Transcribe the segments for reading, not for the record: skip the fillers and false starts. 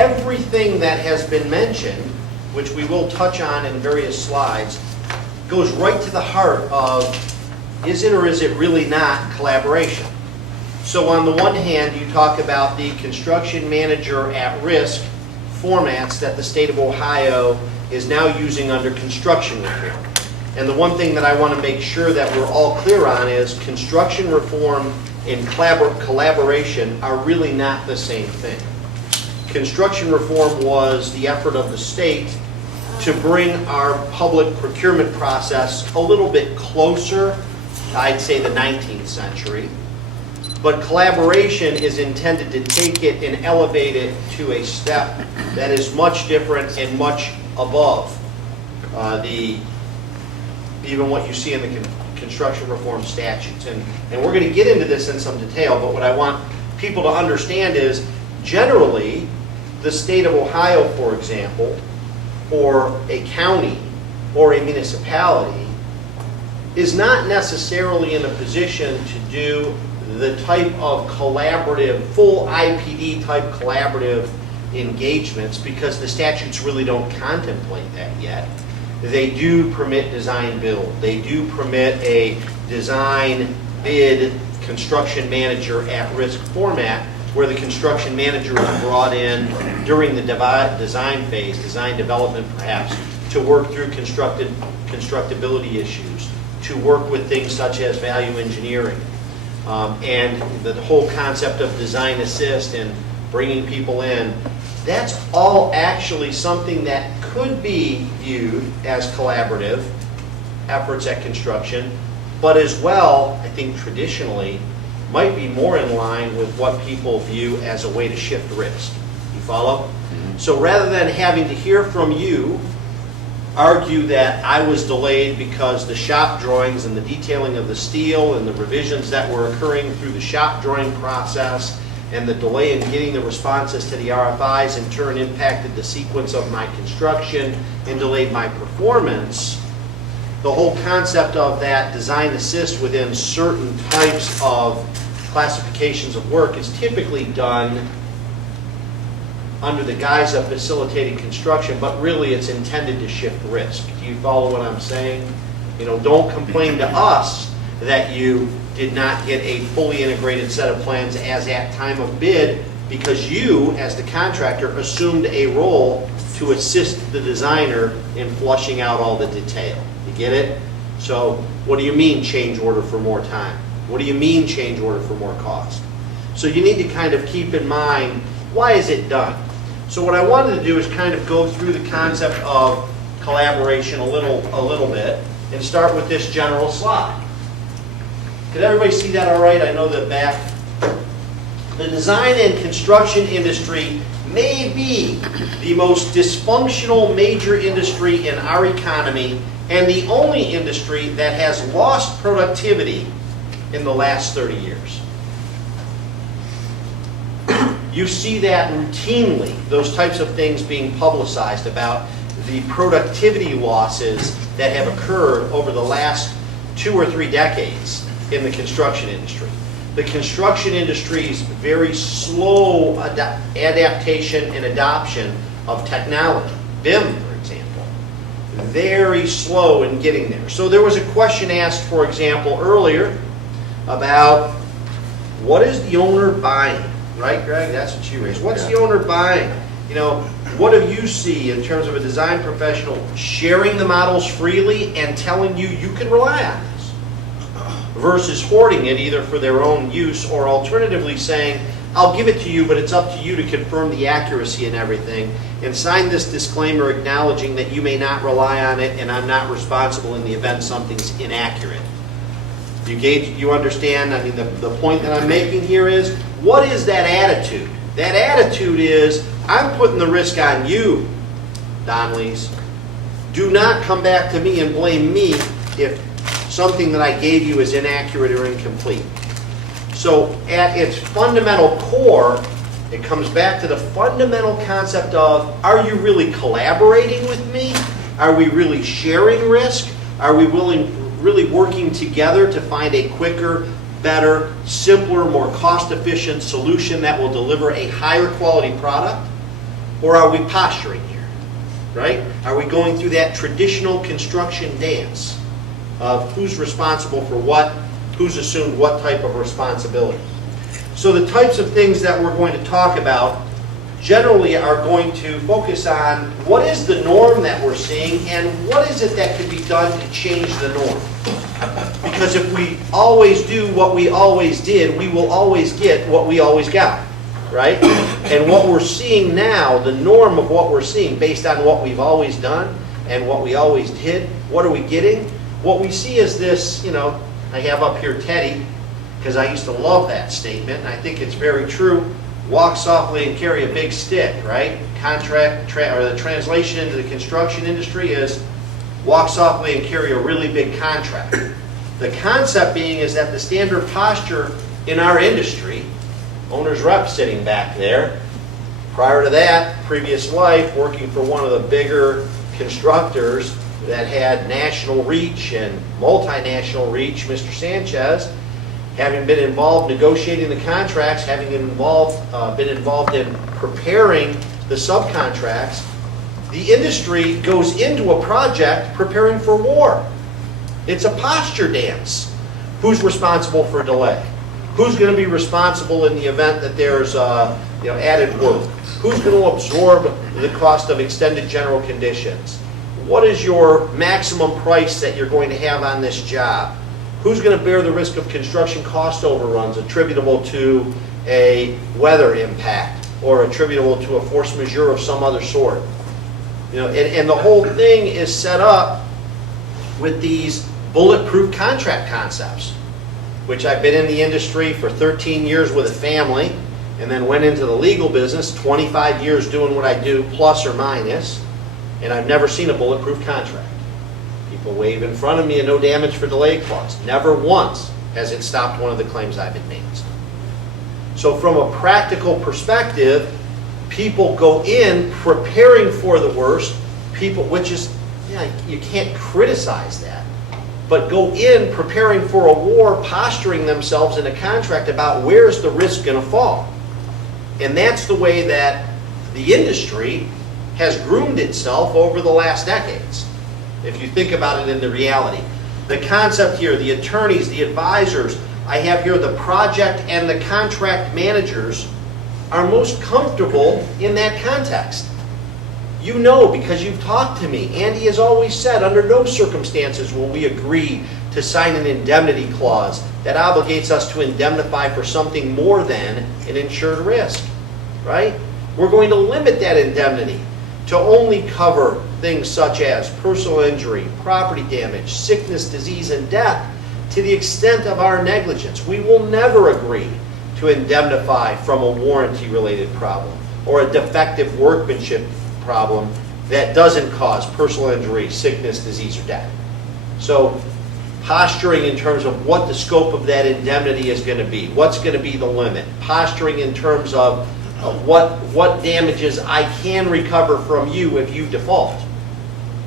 everything that has been mentioned, which we will touch on in various slides, goes right to the heart of, is it or is it really not collaboration? So on the one hand, you talk about the construction manager at risk formats that the state of Ohio is now using under construction reform. And the one thing that I want to make sure that we're all clear on is construction reform and collaboration are really not the same thing. Construction reform was the effort of the state to bring our public procurement process a little bit closer, I'd say the 19th century. But collaboration is intended to take it and elevate it to a step that is much different and much above even what you see in the construction reform statutes. And we're going to get into this in some detail, but what I want people to understand is generally the state of Ohio, for example, or a county or a municipality is not necessarily in a position to do the type of collaborative, full IPD type collaborative engagements because the statutes really don't contemplate that yet. They do permit design build. They do permit a design bid construction manager at risk format where the construction manager is brought in during the design phase, design development perhaps, to work through constructability issues, to work with things such as value engineering, and the whole concept of design assist and bringing people in. That's all actually something that could be viewed as collaborative efforts at construction, but as well, I think traditionally, might be more in line with what people view as a way to shift risk. You follow? Mm-hmm. So rather than having to hear from you argue that I was delayed because the shop drawings and the detailing of the steel and the revisions that were occurring through the shop drawing process and the delay in getting the responses to the RFIs in turn impacted the sequence of my construction and delayed my performance, the whole concept of that design assist within certain types of classifications of work is typically done under the guise of facilitating construction, but really it's intended to shift risk. Do you follow what I'm saying? You know, don't complain to us that you did not get a fully integrated set of plans as at time of bid because you, as the contractor, assumed a role to assist the designer in flushing out all the detail. You get it? So what do you mean change order for more time? What do you mean change order for more cost? So you need to kind of keep in mind, why is it done? So what I wanted to do is kind of go through the concept of collaboration a little bit and start with this general slide. Did everybody see that all right? I know the back. The design and construction industry may be the most dysfunctional major industry in our economy and the only industry that has lost productivity in the last 30 years. You see that routinely, those types of things being publicized about the productivity losses that have occurred over the last 2 or 3 decades in the construction industry. The construction industry's very slow adaptation and adoption of technology, BIM, for example, very slow in getting there. So there was a question asked, for example, earlier about what is the owner buying? Right, Greg? That's what you raised. What's the owner buying? You know, what do you see in terms of a design professional sharing the models freely and telling you you can rely on this versus hoarding it either for their own use or alternatively saying, I'll give it to you, but it's up to you to confirm the accuracy and everything and sign this disclaimer acknowledging that you may not rely on it and I'm not responsible in the event something's inaccurate. You understand? I mean, the point that I'm making here is, what is that attitude? That attitude is, I'm putting the risk on you, Donnellys. Do not come back to me and blame me if something that I gave you is inaccurate or incomplete. So at its fundamental core, it comes back to the fundamental concept of, are you really collaborating with me? Are we really sharing risk? Are we really working together to find a quicker, better, simpler, more cost-efficient solution that will deliver a higher quality product? Or are we posturing here, right? Are we going through that traditional construction dance of who's responsible for what, who's assumed what type of responsibility? So the types of things that we're going to talk about generally are going to focus on what is the norm that we're seeing and what is it that can be done to change the norm. Because if we always do what we always did, we will always get what we always got, right? And what we're seeing now, the norm of what we're seeing based on what we've always done and what we always did, what are we getting? What we see is this, you know, I have up here Teddy, because I used to love that statement, and I think it's very true. Walk softly and carry a big stick, right? Or the translation into the construction industry is walk softly and carry a really big contract. The concept being is that the standard posture in our industry, owner's rep sitting back there, prior to that, previous life, working for one of the bigger constructors that had national reach and multinational reach, Mr. Sanchez, having been involved negotiating the contracts, having been involved in preparing the subcontracts, the industry goes into a project preparing for war. It's a posture dance. Who's responsible for delay? Who's going to be responsible in the event that there's added work? Who's going to absorb the cost of extended general conditions? What is your maximum price that you're going to have on this job? Who's going to bear the risk of construction cost overruns attributable to a weather impact or attributable to a force majeure of some other sort? You know, and the whole thing is set up with these bulletproof contract concepts, which I've been in the industry for 13 years with a family, and then went into the legal business, 25 years doing what I do, plus or minus, and I've never seen a bulletproof contract. People wave in front of me a no damage for delay clause. Never once has it stopped one of the claims I've advanced. So from a practical perspective, people go in preparing for the worst, which is, you can't criticize that, but go in preparing for a war, posturing themselves in a contract about where's the risk going to fall. And that's the way that the industry has groomed itself over the last decades. If you think about it in the reality. The concept here, the attorneys, the advisors, I have here the project and the contract managers are most comfortable in that context. You know, because you've talked to me. Andy has always said, under no circumstances will we agree to sign an indemnity clause that obligates us to indemnify for something more than an insured risk, right? We're going to limit that indemnity to only cover things such as personal injury, property damage, sickness, disease, and death to the extent of our negligence. We will never agree to indemnify from a warranty-related problem or a defective workmanship problem that doesn't cause personal injury, sickness, disease, or death. So posturing in terms of what the scope of that indemnity is going to be, what's going to be the limit, posturing in terms of what damages I can recover from you if you default.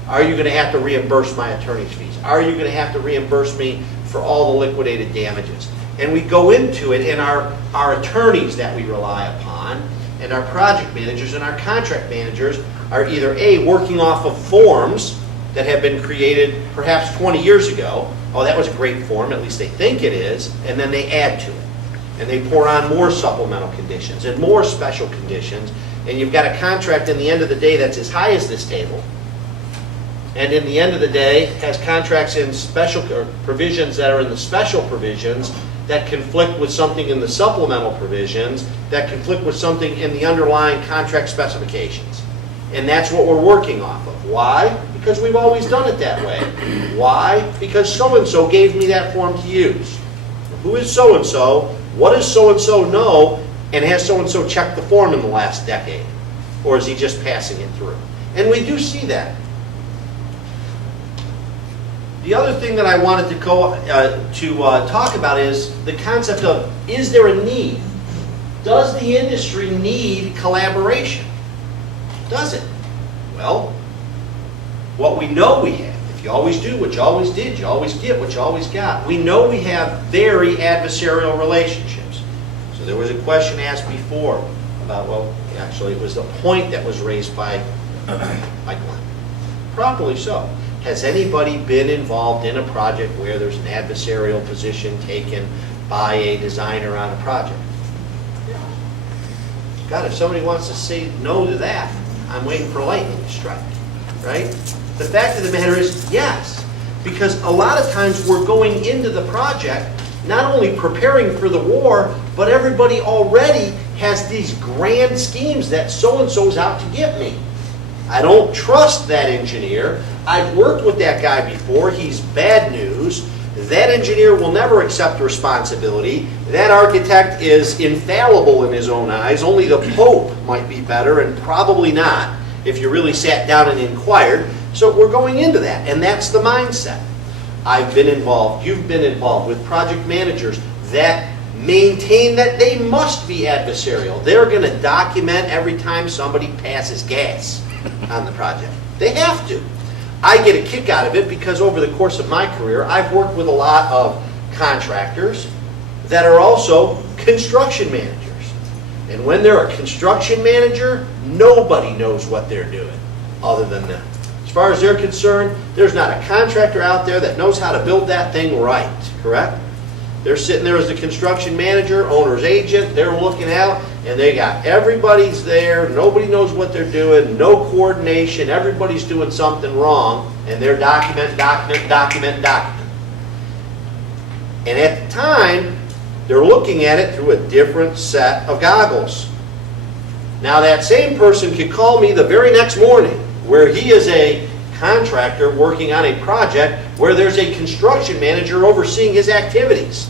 Are you going to have to reimburse my attorney's fees? Are you going to have to reimburse me for all the liquidated damages? And we go into it, and our attorneys that we rely upon, and our project managers and our contract managers are either A, working off of forms that have been created perhaps 20 years ago. Oh, that was a great form, at least they think it is, and then they add to it. And they pour on more supplemental conditions and more special conditions, and you've got a contract in the end of the day that's as high as this table, and in the end of the day has contracts in special provisions that are in the special provisions that conflict with something in the supplemental provisions, that conflict with something in the underlying contract specifications. And that's what we're working off of. Why? Because we've always done it that way. Why? Because so-and-so gave me that form to use. Who is so-and-so? What does so-and-so know? And has so-and-so checked the form in the last decade? Or is he just passing it through? And we do see that. The other thing that I wanted to talk about is the concept of, is there a need? Does the industry need collaboration? Does it? Well, what we know we have, if you always do what you always did, you always get what you always got. We know we have very adversarial relationships. So there was a question asked before, about, well, actually, it was the point that was raised by Glenn. Properly so. Has anybody been involved in a project where there's an adversarial position taken by a designer on a project? God, if somebody wants to say no to that, I'm waiting for lightning to strike, right? The fact of the matter is, yes, because a lot of times we're going into the project not only preparing for the war, but everybody already has these grand schemes that so-and-so's out to get me. I don't trust that engineer. I've worked with that guy before. He's bad news. That engineer will never accept responsibility. That architect is infallible in his own eyes. Only the Pope might be better, and probably not if you really sat down and inquired. So we're going into that, and that's the mindset. I've been involved, you've been involved with project managers that maintain that they must be adversarial. They're going to document every time somebody passes gas on the project. They have to. I get a kick out of it because over the course of my career, I've worked with a lot of contractors that are also construction managers. And when they're a construction manager, nobody knows what they're doing other than them. As far as they're concerned, there's not a contractor out there that knows how to build that thing right, correct? They're sitting there as the construction manager, owner's agent, they're looking out, and they got everybody's there, nobody knows what they're doing, no coordination, everybody's doing something wrong, and they're document. And at the time, they're looking at it through a different set of goggles. Now that same person could call me the very next morning, where he is a contractor working on a project where there's a construction manager overseeing his activities.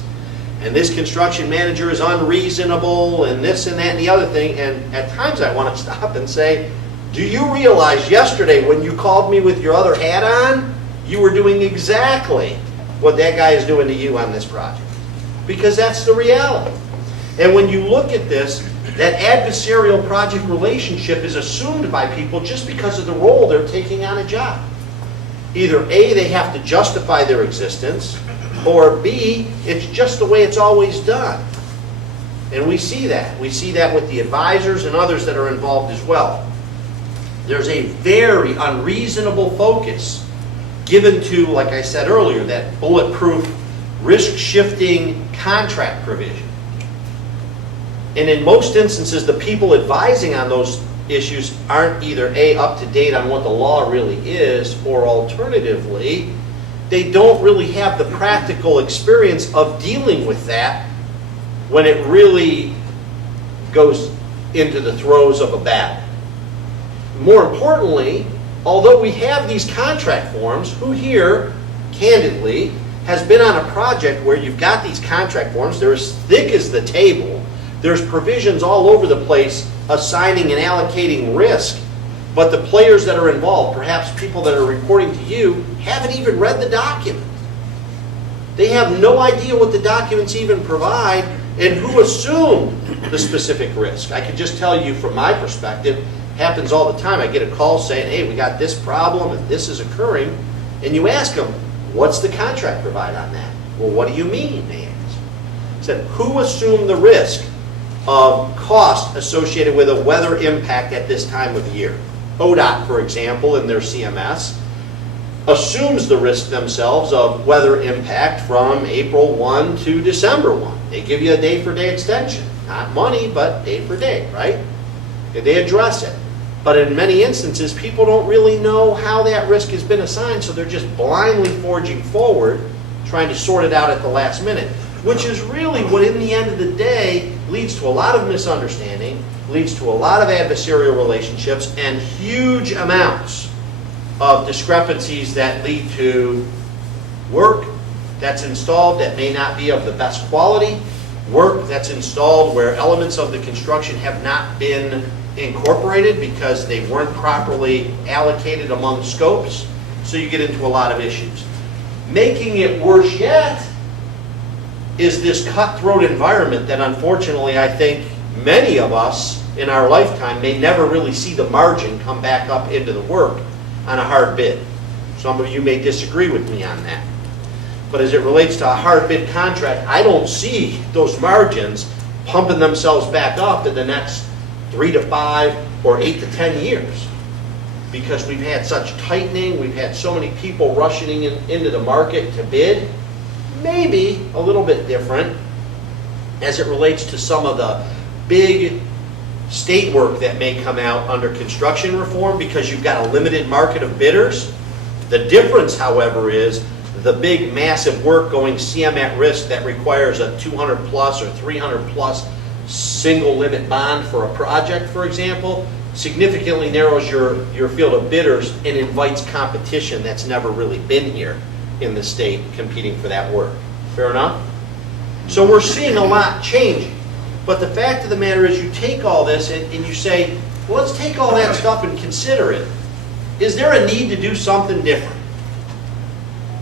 And this construction manager is unreasonable and this and that and the other thing. And at times I want to stop and say, do you realize yesterday when you called me with your other hat on, you were doing exactly what that guy is doing to you on this project? Because that's the reality. And when you look at this, that adversarial project relationship is assumed by people just because of the role they're taking on a job. Either A, they have to justify their existence, or B, it's just the way it's always done. And we see that. We see that with the advisors and others that are involved as well. There's a very unreasonable focus given to, like I said earlier, that bulletproof risk-shifting contract provision. And in most instances, the people advising on those issues aren't either A, up to date on what the law really is, or alternatively, they don't really have the practical experience of dealing with that when it really goes into the throes of a battle. More importantly, although we have these contract forms, who here, candidly, has been on a project where you've got these contract forms, they're as thick as the table, there's provisions all over the place assigning and allocating risk, but the players that are involved, perhaps people that are reporting to you, haven't even read the document. They have no idea what the documents even provide and who assumed the specific risk. I can just tell you from my perspective, happens all the time. I get a call saying, hey, we got this problem and this is occurring, and you ask them, what's the contract provide on that? Well, what do you mean, they ask? Said, who assumed the risk of cost associated with a weather impact at this time of year? ODOT, for example, in their CMS, assumes the risk themselves of weather impact from April 1 to December 1. They give you a day-for-day extension. Not money, but day for day, right? They address it. But in many instances, people don't really know how that risk has been assigned, so they're just blindly forging forward, trying to sort it out at the last minute, which is really what, in the end of the day, leads to a lot of misunderstanding, leads to a lot of adversarial relationships, and huge amounts of discrepancies that lead to work that's installed that may not be of the best quality, work that's installed where elements of the construction have not been incorporated because they weren't properly allocated among scopes, so you get into a lot of issues. Making it worse yet is this cutthroat environment that unfortunately I think many of us in our lifetime may never really see the margin come back up into the work on a hard bid. Some of you may disagree with me on that. But as it relates to a hard bid contract, I don't see those margins pumping themselves back up in the next 3 to 5 or 8 to 10 years. Because we've had such tightening, we've had so many people rushing into the market to bid. Maybe a little bit different as it relates to some of the big state work that may come out under construction reform, because you've got a limited market of bidders. The difference, however, is the big massive work going CM at risk that requires a 200 plus or 300 plus single limit bond for a project, for example, significantly narrows your field of bidders and invites competition that's never really been here in the state competing for that work. Fair enough? So we're seeing a lot changing. But the fact of the matter is, you take all this and you say, well, let's take all that stuff and consider it. Is there a need to do something different?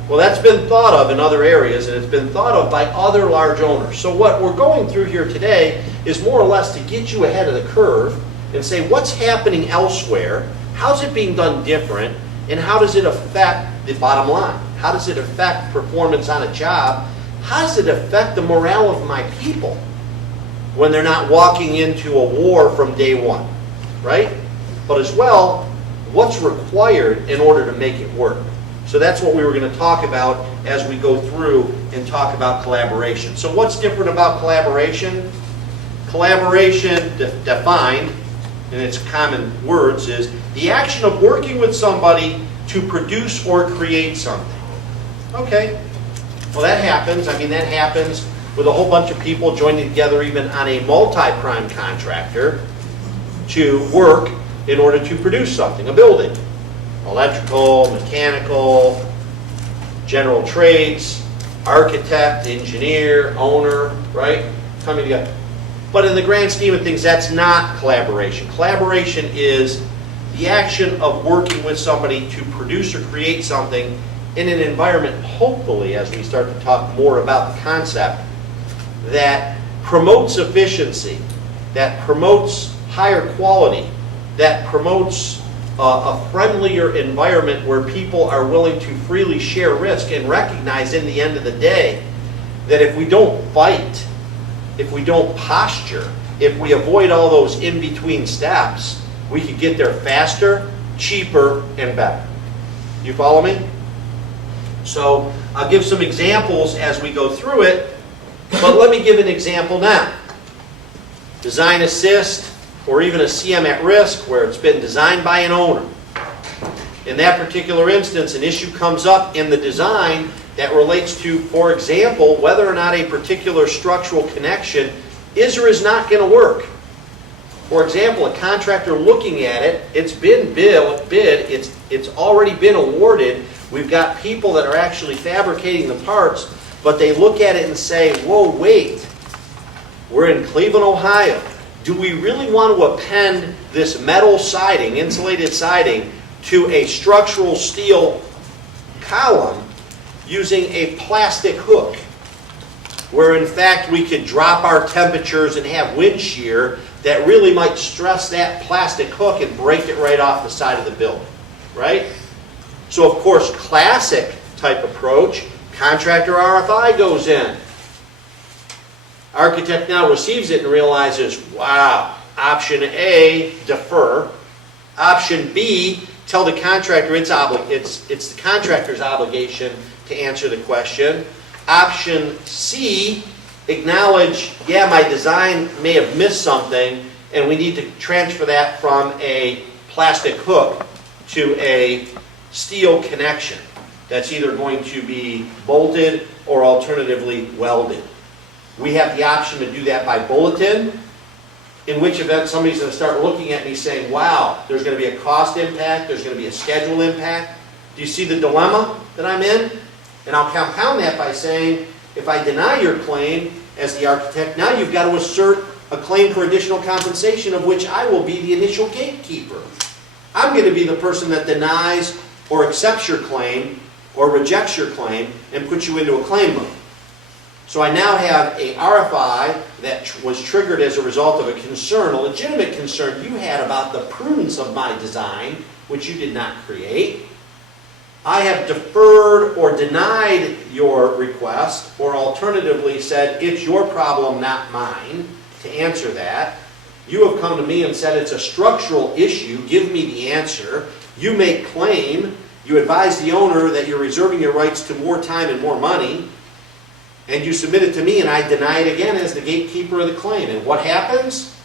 Well, that's been thought of in other areas, and it's been thought of by other large owners. So what we're going through here today is more or less to get you ahead of the curve and say, what's happening elsewhere? How's it being done different? And how does it affect the bottom line? How does it affect performance on a job? How does it affect the morale of my people when they're not walking into a war from day one, right? But as well, what's required in order to make it work? So that's what we were going to talk about as we go through and talk about collaboration. So what's different about collaboration? Collaboration, defined in its common words, is the action of working with somebody to produce or create something. Okay, well that happens. I mean, that happens with a whole bunch of people joining together even on a multi-prime contractor to work in order to produce something, a building. Electrical, mechanical, general trades, architect, engineer, owner, right? Coming together. But in the grand scheme of things, that's not collaboration. Collaboration is the action of working with somebody to produce or create something in an environment, hopefully, as we start to talk more about the concept, that promotes efficiency, that promotes higher quality, that promotes a friendlier environment where people are willing to freely share risk and recognize in the end of the day that if we don't fight, if we don't posture, if we avoid all those in-between steps, we could get there faster, cheaper, and better. You follow me? So I'll give some examples as we go through it, but let me give an example now. Design assist, or even a CM at risk where it's been designed by an owner. In that particular instance, an issue comes up in the design that relates to, for example, whether or not a particular structural connection is or is not going to work. For example, a contractor looking at it, it's been bid, it's already been awarded, we've got people that are actually fabricating the parts, but they look at it and say, whoa, wait, we're in Cleveland, Ohio. Do we really want to append this metal siding, insulated siding, to a structural steel column using a plastic hook, where in fact we could drop our temperatures and have wind shear that really might stress that plastic hook and break it right off the side of the building, right? So of course, classic type approach, contractor RFI goes in. Architect now receives it and realizes, wow, option A, defer. Option B, tell the contractor it's the contractor's obligation to answer the question. Option C, acknowledge, yeah, my design may have missed something and we need to transfer that from a plastic hook to a steel connection that's either going to be bolted or alternatively welded. We have the option to do that by bulletin, in which event somebody's going to start looking at me saying, wow, there's going to be a cost impact, there's going to be a schedule impact. Do you see the dilemma that I'm in? And I'll compound that by saying, if I deny your claim as the architect, now you've got to assert a claim for additional compensation, of which I will be the initial gatekeeper. I'm going to be the person that denies or accepts your claim or rejects your claim and puts you into a claim mode. So I now have a RFI that was triggered as a result of a concern, a legitimate concern you had about the prudence of my design, which you did not create. I have deferred or denied your request, or alternatively said, it's your problem, not mine, to answer that. You have come to me and said it's a structural issue. Give me the answer. You make claim. You advise the owner that you're reserving your rights to more time and more money. And you submit it to me, and I deny it again as the gatekeeper of the claim. And what happens?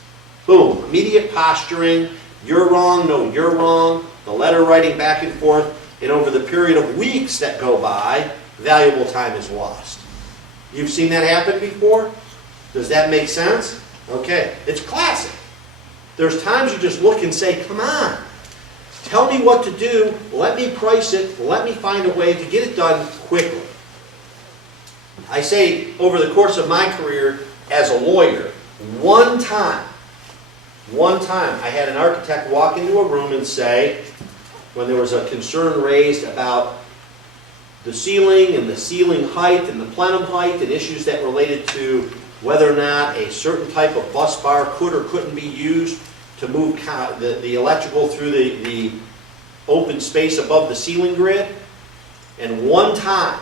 Boom, immediate posturing. You're wrong, no, you're wrong. The letter writing back and forth. And over the period of weeks that go by, valuable time is lost. You've seen that happen before? Does that make sense? Okay, it's classic. There's times you just look and say, come on, tell me what to do, let me price it, let me find a way to get it done quickly. I say, over the course of my career as a lawyer, one time, I had an architect walk into a room and say, when there was a concern raised about the ceiling and the ceiling height and the plenum height and issues that related to whether or not a certain type of bus bar could or couldn't be used to move the electrical through the open space above the ceiling grid. And one time,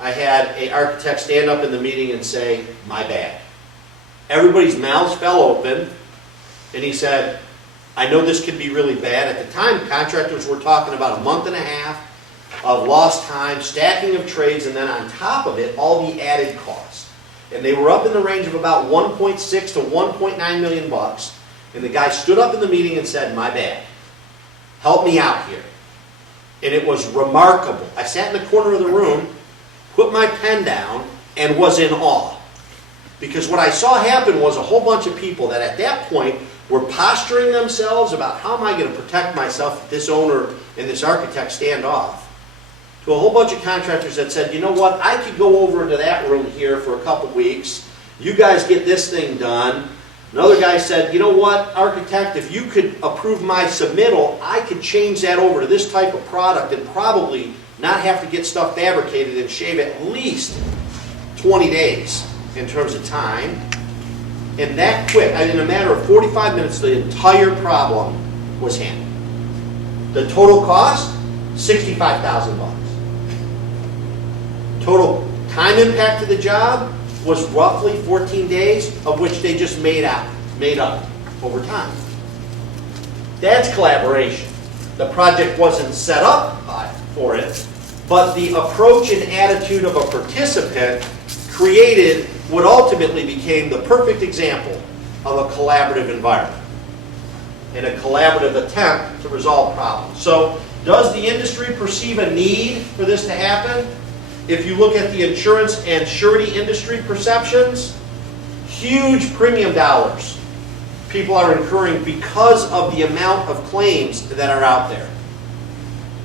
I had an architect stand up in the meeting and say, my bad. Everybody's mouths fell open, and he said, I know this could be really bad. At the time, contractors were talking about a month and a half of lost time, stacking of trades, and then on top of it, all the added costs. And they were up in the range of about 1.6 to 1.9 million bucks. And the guy stood up in the meeting and said, my bad. Help me out here. And it was remarkable. I sat in the corner of the room, put my pen down, and was in awe. Because what I saw happen was a whole bunch of people that at that point were posturing themselves about how am I going to protect myself if this owner and this architect stand off. To a whole bunch of contractors that said, you know what, I could go over into that room here for a couple weeks. You guys get this thing done. Another guy said, you know what, architect, if you could approve my submittal, I could change that over to this type of product and probably not have to get stuff fabricated and shave at least 20 days in terms of time. And that quick, in a matter of 45 minutes, the entire problem was handled. The total cost, $65,000. Total time impact of the job was roughly 14 days, of which they just made up over time. That's collaboration. The project wasn't set up for it, but the approach and attitude of a participant created what ultimately became the perfect example of a collaborative environment and a collaborative attempt to resolve problems. So, does the industry perceive a need for this to happen? If you look at the insurance and surety industry perceptions, huge premium dollars people are incurring because of the amount of claims that are out there.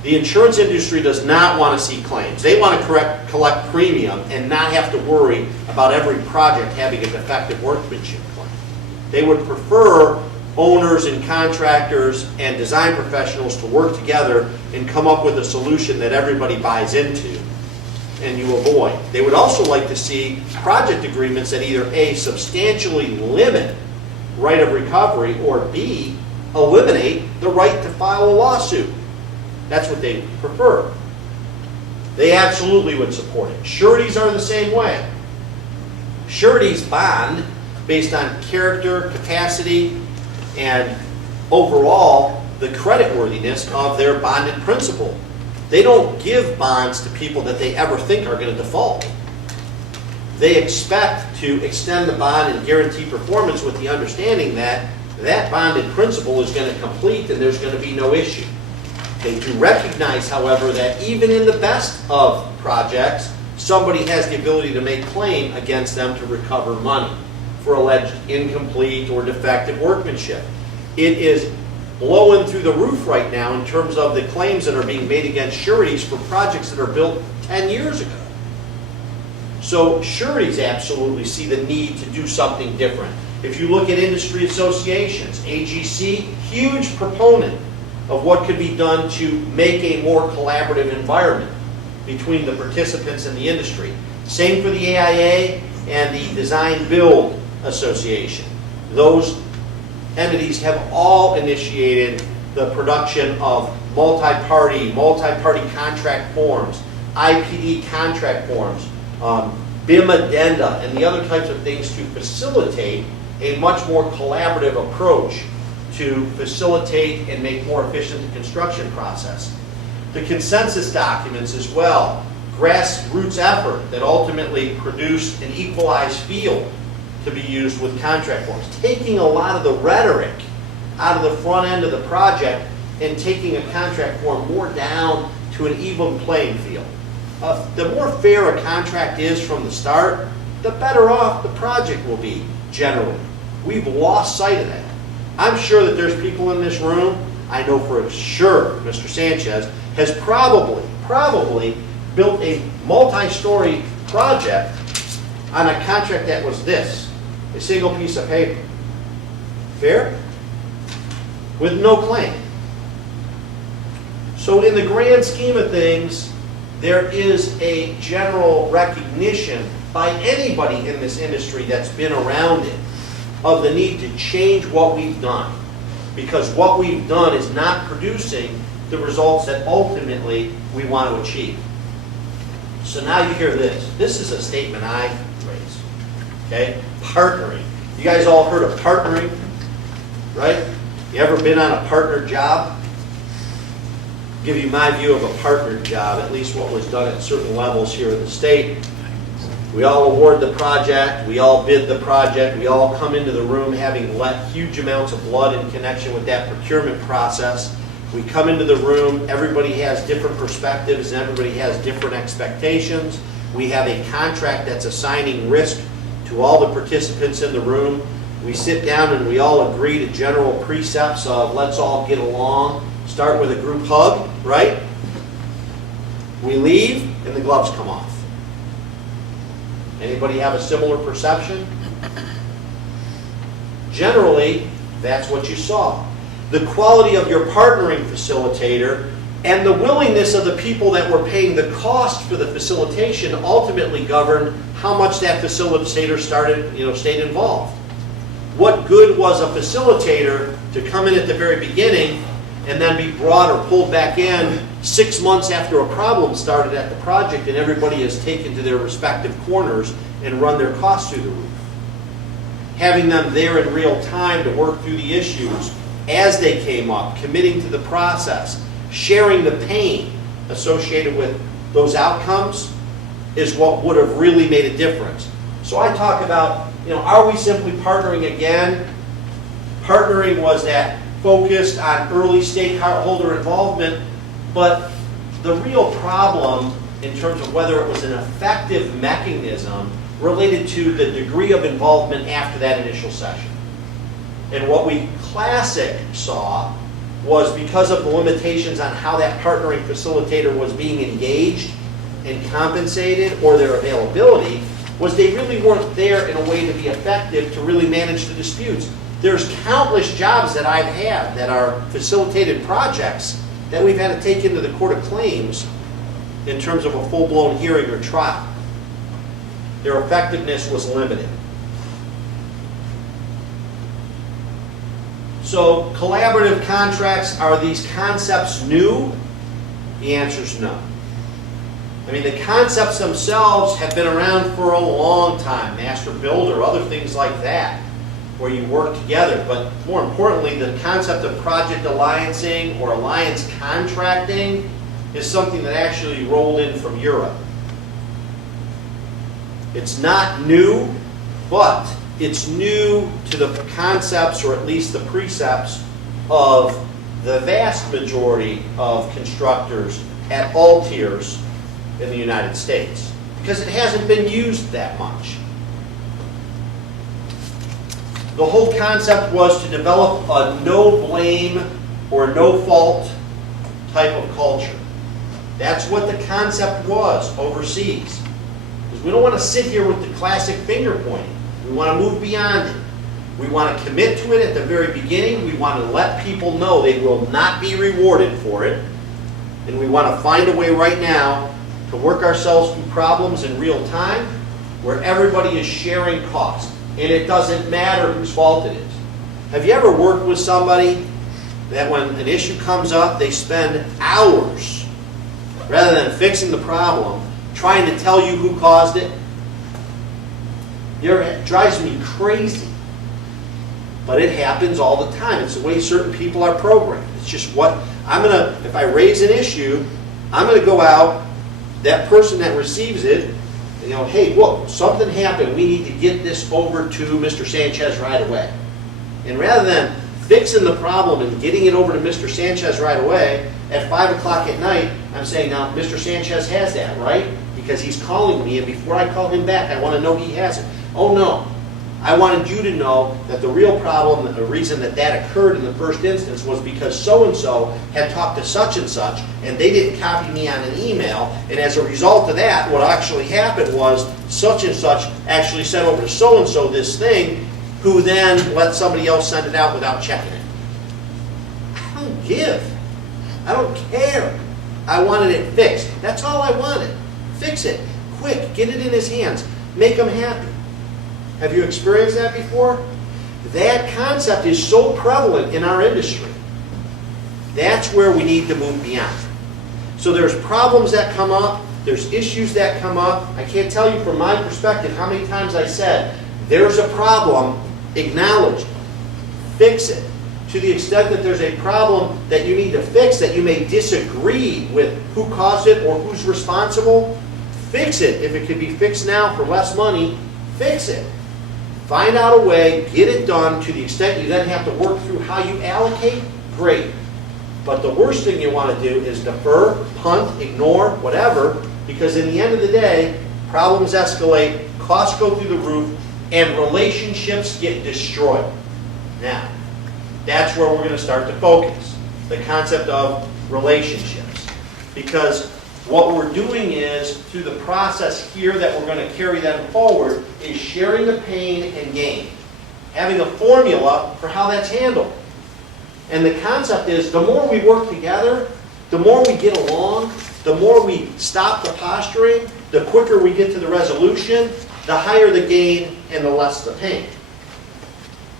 The insurance industry does not want to see claims. They want to collect premium and not have to worry about every project having a defective workmanship claim. They would prefer owners and contractors and design professionals to work together and come up with a solution that everybody buys into and you avoid. They would also like to see project agreements that either A, substantially limit right of recovery, or B, eliminate the right to file a lawsuit. That's what they prefer. They absolutely would support it. Sureties are the same way. Sureties bond based on character, capacity, and overall the creditworthiness of their bonded principal. They don't give bonds to people that they ever think are going to default. They expect to extend the bond and guarantee performance with the understanding that that bonded principal is going to complete and there's going to be no issue. They do recognize, however, that even in the best of projects, somebody has the ability to make claim against them to recover money for alleged incomplete or defective workmanship. It is blowing through the roof right now in terms of the claims that are being made against sureties for projects that are built 10 years ago. So sureties absolutely see the need to do something different. If you look at industry associations, AGC, huge proponent of what could be done to make a more collaborative environment between the participants in the industry. Same for the AIA and the Design Build Association. Those entities have all initiated the production of multi-party contract forms, IPD contract forms, BIM addenda, and the other types of things to facilitate a much more collaborative approach to facilitate and make more efficient the construction process. The consensus documents as well, grassroots effort that ultimately produced an equalized field to be used with contract forms. Taking a lot of the rhetoric out of the front end of the project and taking a contract form more down to an even playing field. The more fair a contract is from the start, the better off the project will be, generally. We've lost sight of that. I'm sure that there's people in this room, I know for sure Mr. Sanchez has probably built a multi-story project on a contract that was this, a single piece of paper. Fair? With no claim. So in the grand scheme of things, there is a general recognition by anybody in this industry that's been around it of the need to change what we've done, because what we've done is not producing the results that ultimately we want to achieve. So now you hear this. This is a statement I raised. Okay? Partnering. You guys all heard of partnering, right? You ever been on a partner job? Give you my view of a partner job, at least what was done at certain levels here in the state. We all award the project, we all bid the project, we all come into the room having let huge amounts of blood in connection with that procurement process. We come into the room, everybody has different perspectives and everybody has different expectations. We have a contract that's assigning risk to all the participants in the room. We sit down and we all agree to general precepts of let's all get along. Start with a group hug, right? We leave and the gloves come off. Anybody have a similar perception? Generally, that's what you saw. The quality of your partnering facilitator and the willingness of the people that were paying the cost for the facilitation ultimately governed how much that facilitator stayed involved. What good was a facilitator to come in at the very beginning and then be brought or pulled back in 6 months after a problem started at the project and everybody has taken to their respective corners and run their costs through the roof? Having them there in real time to work through the issues as they came up, committing to the process, sharing the pain associated with those outcomes is what would have really made a difference. So I talk about, are we simply partnering again? Partnering was that focused on early stakeholder involvement, but the real problem in terms of whether it was an effective mechanism related to the degree of involvement after that initial session. And what we classic saw was because of the limitations on how that partnering facilitator was being engaged and compensated or their availability, was they really weren't there in a way to be effective to really manage the disputes. There's countless jobs that I've had that are facilitated projects that we've had to take into the Court of Claims in terms of a full-blown hearing or trial. Their effectiveness was limited. So, collaborative contracts, are these concepts new? The answer is no. I mean, the concepts themselves have been around for a long time, master builder, other things like that, where you work together. But more importantly, the concept of project alliancing or alliance contracting is something that actually rolled in from Europe. It's not new, but it's new to the concepts, or at least the precepts, of the vast majority of constructors at all tiers in the United States, because it hasn't been used that much. The whole concept was to develop a no blame or no fault type of culture. That's what the concept was overseas. Because we don't want to sit here with the classic finger pointing. We want to move beyond it. We want to commit to it at the very beginning. We want to let people know they will not be rewarded for it. And we want to find a way right now to work ourselves through problems in real time where everybody is sharing cost. And it doesn't matter whose fault it is. Have you ever worked with somebody that when an issue comes up, they spend hours, rather than fixing the problem, trying to tell you who caused it? It drives me crazy. but it happens all the time. It's the way certain people are programmed. It's just what, if I raise an issue, I'm gonna go out, that person that receives it, you know, hey, look, something happened, we need to get this over to Mr. Sanchez right away. And rather than fixing the problem and getting it over to Mr. Sanchez right away, at 5 o'clock at night, I'm saying, now, Mr. Sanchez has that, right? Because he's calling me, and before I call him back, I want to know he has it. Oh, no. I wanted you to know that the real problem, the reason that that occurred in the first instance was because so-and-so had talked to such and such, and they didn't copy me on an email, and as a result of that, what actually happened was such and such actually sent over to so-and-so this thing, who then let somebody else send it out without checking it. I don't give. I don't care. I wanted it fixed. That's all I wanted. Fix it. Quick. Get it in his hands. Make him happy. Have you experienced that before? That concept is so prevalent in our industry. That's where we need to move beyond. So there's problems that come up. There's issues that come up. I can't tell you from my perspective how many times I said, there's a problem, acknowledge it. Fix it. To the extent that there's a problem that you need to fix, that you may disagree with who caused it or who's responsible, fix it. If it could be fixed now for less money, fix it. Find out a way, get it done. To the extent you then have to work through how you allocate, great. But the worst thing you want to do is defer, punt, ignore, whatever, because in the end of the day, problems escalate, costs go through the roof, and relationships get destroyed. Now, that's where we're going to start to focus, the concept of relationships. Because what we're doing is, through the process here that we're going to carry them forward, is sharing the pain and gain. Having a formula for how that's handled. And the concept is, the more we work together, the more we get along, the more we stop the posturing, the quicker we get to the resolution, the higher the gain and the less the pain.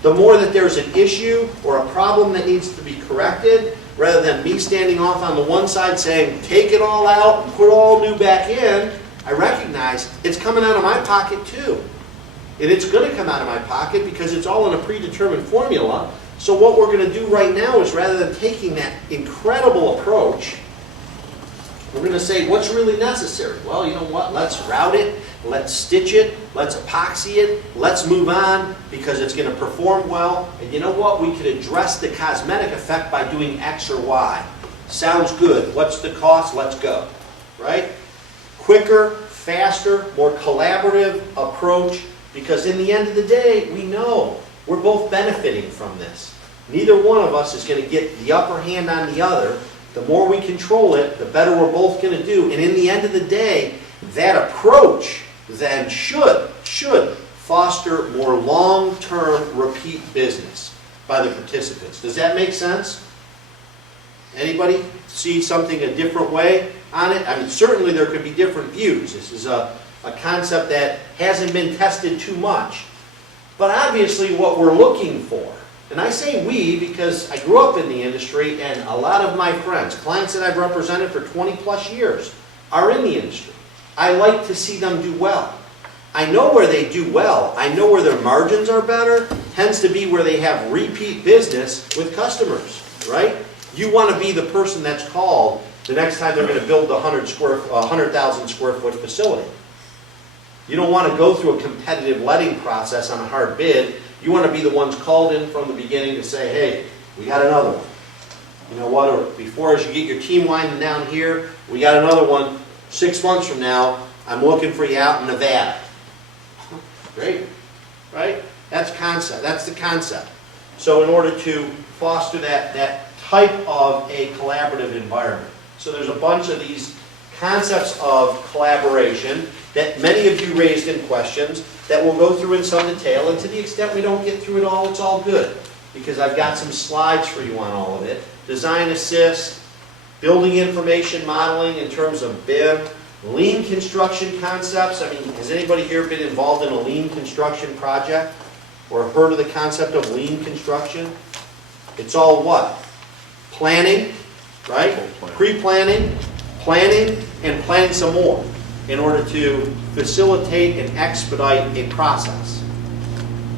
The more that there's an issue or a problem that needs to be corrected, rather than me standing off on the one side saying, take it all out and put all new back in, I recognize it's coming out of my pocket too. And it's going to come out of my pocket because it's all in a predetermined formula. So what we're going to do right now is, rather than taking that incredible approach, we're going to say, what's really necessary? Well, you know what? Let's route it. Let's stitch it. Let's epoxy it. Let's move on because it's going to perform well. And you know what? We could address the cosmetic effect by doing X or Y. Sounds good. What's the cost? Let's go. Right? Quicker, faster, more collaborative approach, because in the end of the day, we know we're both benefiting from this. Neither one of us is going to get the upper hand on the other. The more we control it, the better we're both going to do. And in the end of the day, that approach then should foster more long-term repeat business by the participants. Does that make sense? Anybody see something a different way on it? I mean, certainly there could be different views. This is a concept that hasn't been tested too much. But obviously what we're looking for, and I say we because I grew up in the industry, and a lot of my friends, clients that I've represented for 20 plus years, are in the industry. I like to see them do well. I know where they do well. I know where their margins are better. Tends to be where they have repeat business with customers, right? You want to be the person that's called the next time they're going to build a 100,000 square foot facility. You don't want to go through a competitive letting process on a hard bid. You want to be the ones called in from the beginning to say, hey, we got another one. You know what, or before, as you get your team winding down here, we got another one 6 months from now. I'm looking for you out in Nevada. Great, right? That's concept. That's the concept. So in order to foster that type of a collaborative environment. So there's a bunch of these concepts of collaboration that many of you raised in questions that we'll go through in some detail. And to the extent we don't get through it all, it's all good, because I've got some slides for you on all of it. Design assist, building information modeling in terms of BIM, lean construction concepts. I mean, has anybody here been involved in a lean construction project or heard of the concept of lean construction? It's all what? Planning, right? Pre-planning, planning, and planning some more in order to facilitate and expedite a process.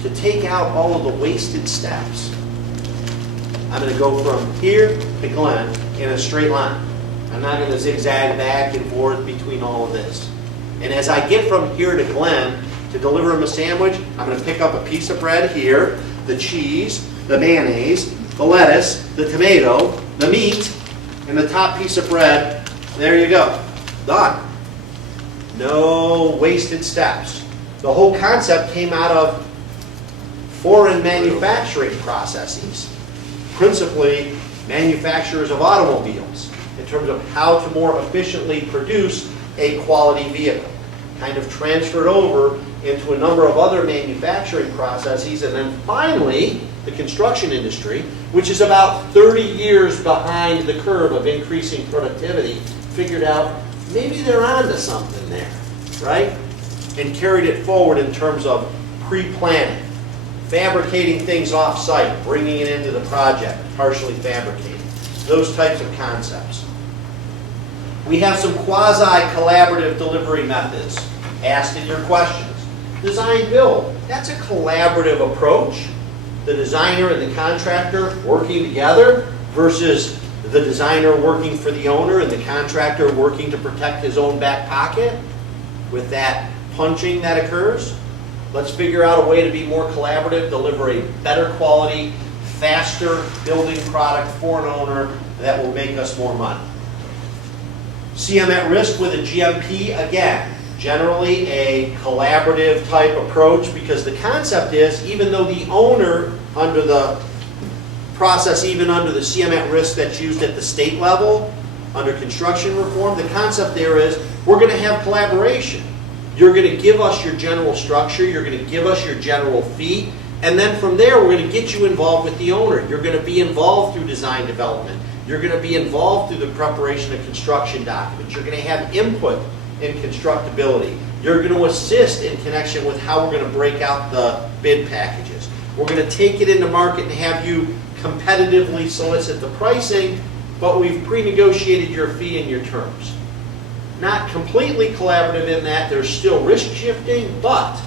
to take out all of the wasted steps. I'm going to go from here to Glen in a straight line. I'm not going to zigzag back and forth between all of this. And as I get from here to Glen to deliver him a sandwich, I'm going to pick up a piece of bread here, the cheese, the mayonnaise, the lettuce, the tomato, the meat, and the top piece of bread. There you go. Done. No wasted steps. The whole concept came out of foreign manufacturing processes, principally manufacturers of automobiles, in terms of how to more efficiently produce a quality vehicle. Kind of transferred over into a number of other manufacturing processes, and then finally, the construction industry, which is about 30 years behind the curve of increasing productivity, figured out maybe they're onto something there, right? And carried it forward in terms of pre-planning, fabricating things off-site, bringing it into the project, partially fabricating, those types of concepts. We have some quasi-collaborative delivery methods asked in your questions. Design build, that's a collaborative approach. The designer and the contractor working together versus the designer working for the owner and the contractor working to protect his own back pocket with that punching that occurs. Let's figure out a way to be more collaborative, deliver a better quality, faster building product for an owner that will make us more money. CM at risk with a GMP, again, generally a collaborative type approach, because the concept is, even though the owner under the process, even under the CM at risk that's used at the state level, under construction reform, the concept there is we're going to have collaboration. You're going to give us your general structure, you're going to give us your general fee, and then from there we're going to get you involved with the owner. You're going to be involved through design development. You're going to be involved through the preparation of construction documents. You're going to have input in constructability. You're going to assist in connection with how we're going to break out the bid packages. We're going to take it into market and have you competitively solicit the pricing, but we've pre-negotiated your fee and your terms. Not completely collaborative in that there's still risk shifting, but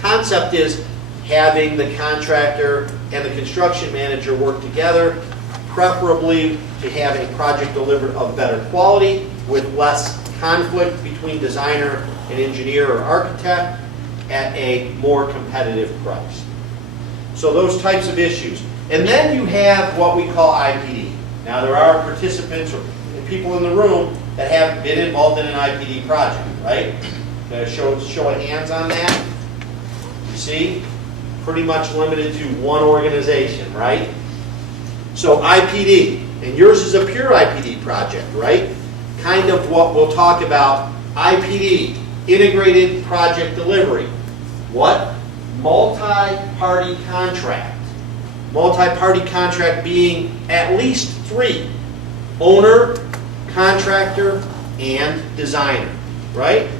concept is having the contractor and the construction manager work together, preferably to have a project delivered of better quality with less conflict between designer and engineer or architect at a more competitive price. So those types of issues. And then you have what we call IPD. Now there are participants or people in the room that have been involved in an IPD project, right? Show of hands on that. You see? Pretty much limited to one organization, right? So IPD, and yours is a pure IPD project, right? Kind of what we'll talk about. IPD, integrated project delivery. What? Multi-party contract. Multi-party contract being at least three: owner, contractor, and designer, right?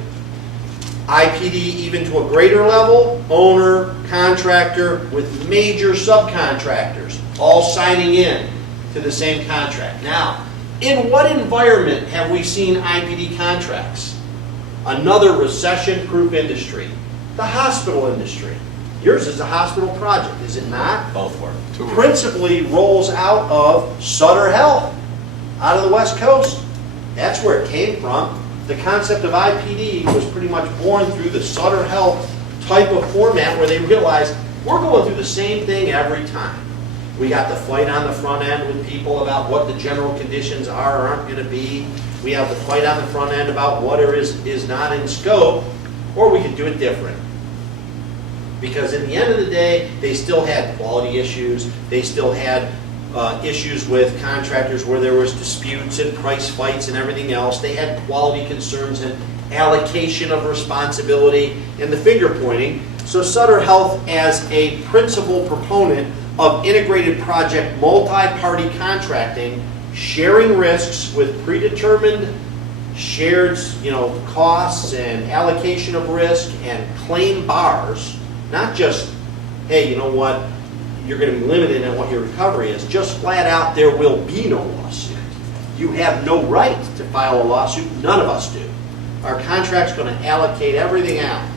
IPD even to a greater level: owner, contractor, with major subcontractors all signing in to the same contract. Now, in what environment have we seen IPD contracts? Another recession-proof industry, the hospital industry. Yours is a hospital project, is it not? Both were. Principally rolls out of Sutter Health, out of the West Coast. That's where it came from. The concept of IPD was pretty much born through the Sutter Health type of format, where they realized we're going through the same thing every time. We got the fight on the front end with people about what the general conditions are or aren't going to be. We have the fight on the front end about what is not in scope, or we could do it different. Because in the end of the day, they still had quality issues. They still had issues with contractors where there was disputes and price fights and everything else. They had quality concerns and allocation of responsibility and the finger pointing. So Sutter Health, as a principal proponent of integrated project multi-party contracting, sharing risks with predetermined shared costs and allocation of risk and claim bars, not just, hey, you know what, you're going to be limited in what your recovery is, just flat out there will be no lawsuit. You have no right to file a lawsuit, none of us do. Our contract's going to allocate everything out.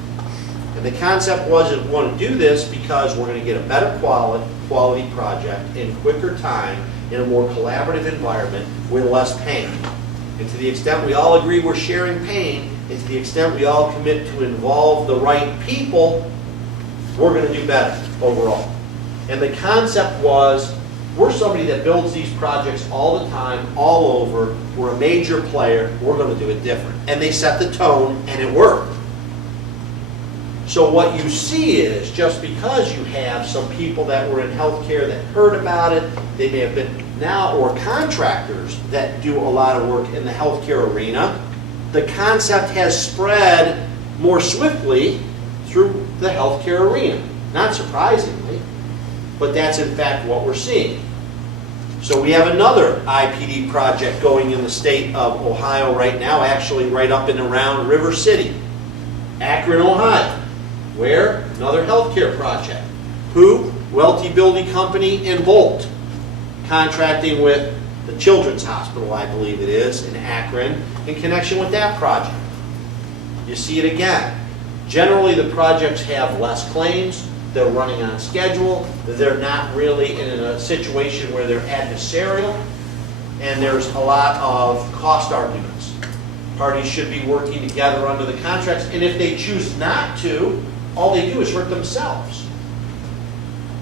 And the concept was that we want to do this because we're going to get a better quality project in quicker time in a more collaborative environment with less pain. And to the extent we all agree we're sharing pain, and to the extent we all commit to involve the right people, we're going to do better overall. And the concept was, we're somebody that builds these projects all the time, all over. We're a major player. We're going to do it different. And they set the tone, and it worked. So what you see is, just because you have some people that were in healthcare that heard about it, they may have been now, or contractors that do a lot of work in the healthcare arena, the concept has spread more swiftly through the healthcare arena. Not surprisingly, but that's in fact what we're seeing. So we have another IPD project going in the state of Ohio right now, actually right up and around River City, Akron, Ohio. Where? Another healthcare project. Who? Welty Building Company in Bolt, contracting with the Children's Hospital, I believe it is, in Akron, in connection with that project. You see it again. Generally, the projects have less claims. They're running on schedule. They're not really in a situation where they're adversarial, and there's a lot of cost arguments. Parties should be working together under the contracts, and if they choose not to, all they do is hurt themselves.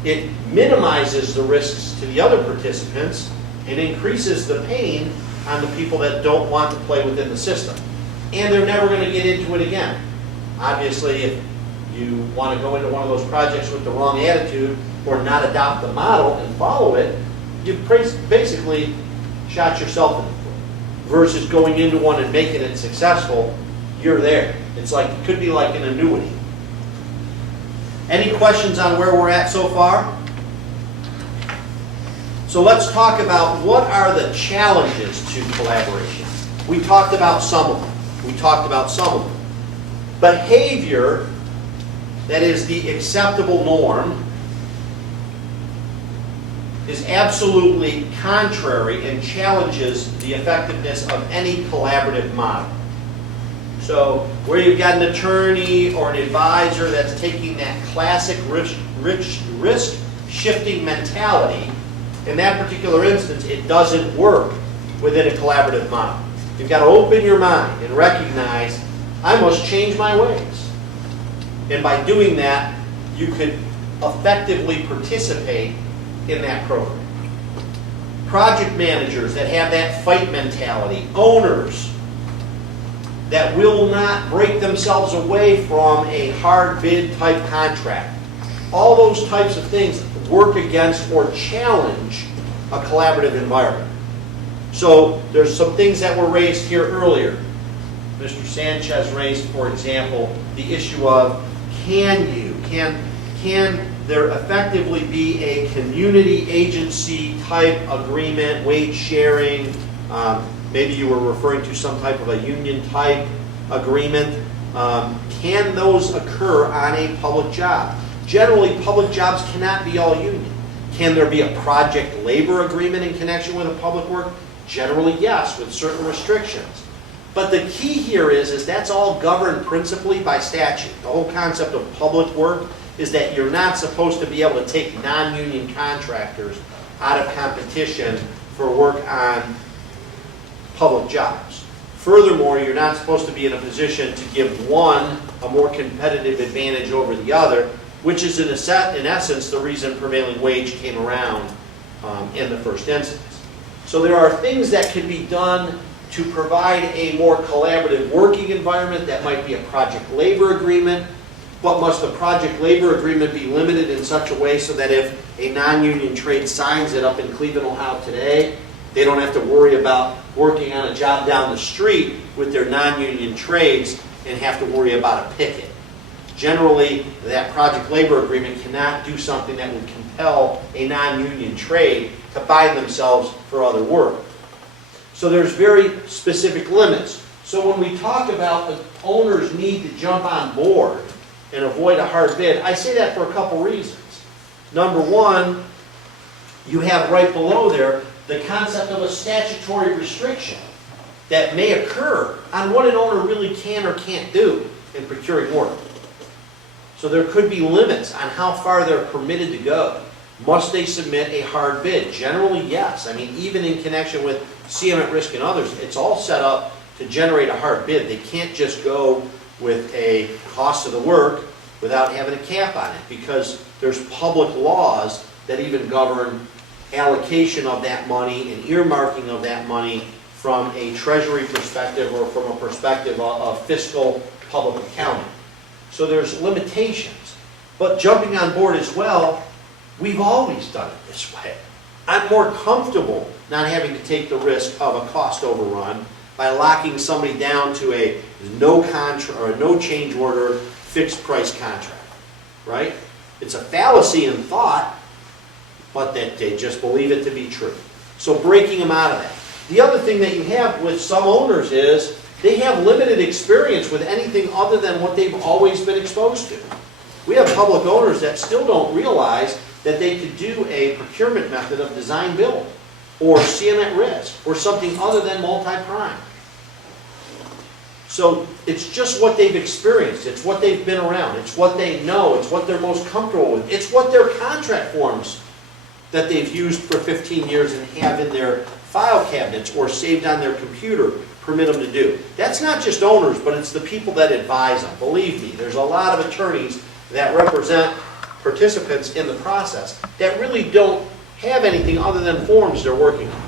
It minimizes the risks to the other participants and increases the pain on the people that don't want to play within the system. And they're never going to get into it again. Obviously, if you want to go into one of those projects with the wrong attitude or not adopt the model and follow it, you've basically shot yourself in the foot. Versus going into one and making it successful, you're there. It's like, it could be like an annuity. Any questions on where we're at so far? So let's talk about what are the challenges to collaboration. We talked about some of them. Behavior that is the acceptable norm is absolutely contrary and challenges the effectiveness of any collaborative model. So where you've got an attorney or an advisor that's taking that classic risk shifting mentality, in that particular instance, it doesn't work within a collaborative model. You've got to open your mind and recognize, I must change my ways. And by doing that, you could effectively participate in that program. Project managers that have that fight mentality, owners that will not break themselves away from a hard bid type contract. All those types of things work against or challenge a collaborative environment. So there's some things that were raised here earlier. Mr. Sanchez raised, for example, the issue of can there effectively be a community agency type agreement, wage sharing, maybe you were referring to some type of a union type agreement. Can those occur on a public job? Generally, public jobs cannot be all union. Can there be a project labor agreement in connection with a public work? Generally, yes, with certain restrictions. But the key here is that's all governed principally by statute. The whole concept of public work is that you're not supposed to be able to take non-union contractors out of competition for work on public jobs. Furthermore, you're not supposed to be in a position to give one a more competitive advantage over the other, which is in essence the reason prevailing wage came around in the first instance. So there are things that can be done to provide a more collaborative working environment. That might be a project labor agreement, but must the project labor agreement be limited in such a way so that if a non-union trade signs it up in Cleveland, Ohio today, they don't have to worry about working on a job down the street with their non-union trades and have to worry about a picket. Generally, that project labor agreement cannot do something that would compel a non-union trade to bind themselves for other work. So there's very specific limits. So when we talk about the owners need to jump on board and avoid a hard bid, I say that for a couple reasons. Number one, you have right below there the concept of a statutory restriction that may occur on what an owner really can or can't do in procuring work. So there could be limits on how far they're permitted to go. Must they submit a hard bid? Generally, yes. I mean, even in connection with CM at risk and others, it's all set up to generate a hard bid. They can't just go with a cost of the work without having a cap on it, because there's public laws that even govern allocation of that money and earmarking of that money from a treasury perspective or from a perspective of fiscal public accounting. So there's limitations. But jumping on board as well, we've always done it this way. I'm more comfortable not having to take the risk of a cost overrun by locking somebody down to a no contract or a no change order fixed price contract, right? It's a fallacy in thought, but that they just believe it to be true. So breaking them out of that. The other thing that you have with some owners is they have limited experience with anything other than what they've always been exposed to. We have public owners that still don't realize that they could do a procurement method of design build or CM at risk or something other than multi-prime. So it's just what they've experienced. It's what they've been around. It's what they know. It's what they're most comfortable with. It's what their contract forms that they've used for 15 years and have in their file cabinets or saved on their computer permit them to do. That's not just owners, but it's the people that advise them. Believe me, there's a lot of attorneys that represent participants in the process that really don't have anything other than forms they're working on.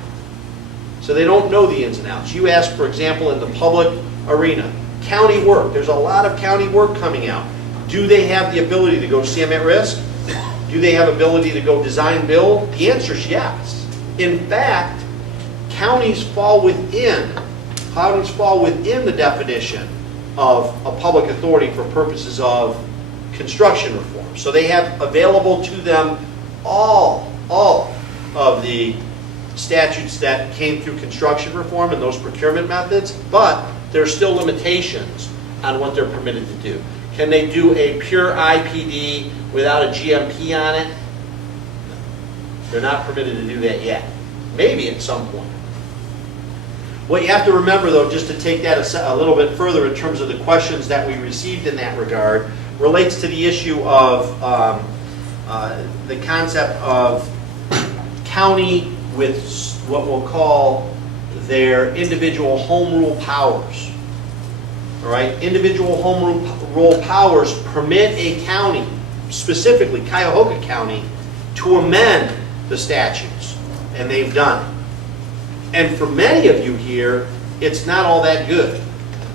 So they don't know the ins and outs. You ask, for example, in the public arena, county work. There's a lot of county work coming out. Do they have the ability to go CM at risk? Do they have ability to go design build? The answer is yes. In fact, counties fall within the definition of a public authority for purposes of construction reform. So they have available to them all of the statutes that came through construction reform and those procurement methods, but there's still limitations on what they're permitted to do. Can they do a pure IPD without a GMP on it? No. They're not permitted to do that yet. Maybe at some point. What you have to remember, though, just to take that a little bit further in terms of the questions that we received in that regard, relates to the issue of the concept of county with what we'll call their individual home rule powers. All right, individual home rule powers permit a county, specifically Cuyahoga County, to amend the statutes, and they've done it. And for many of you here, it's not all that good.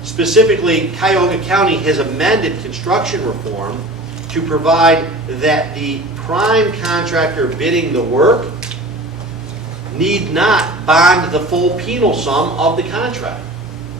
Specifically, Cuyahoga County has amended construction reform to provide that the prime contractor bidding the work need not bond the full penal sum of the contract.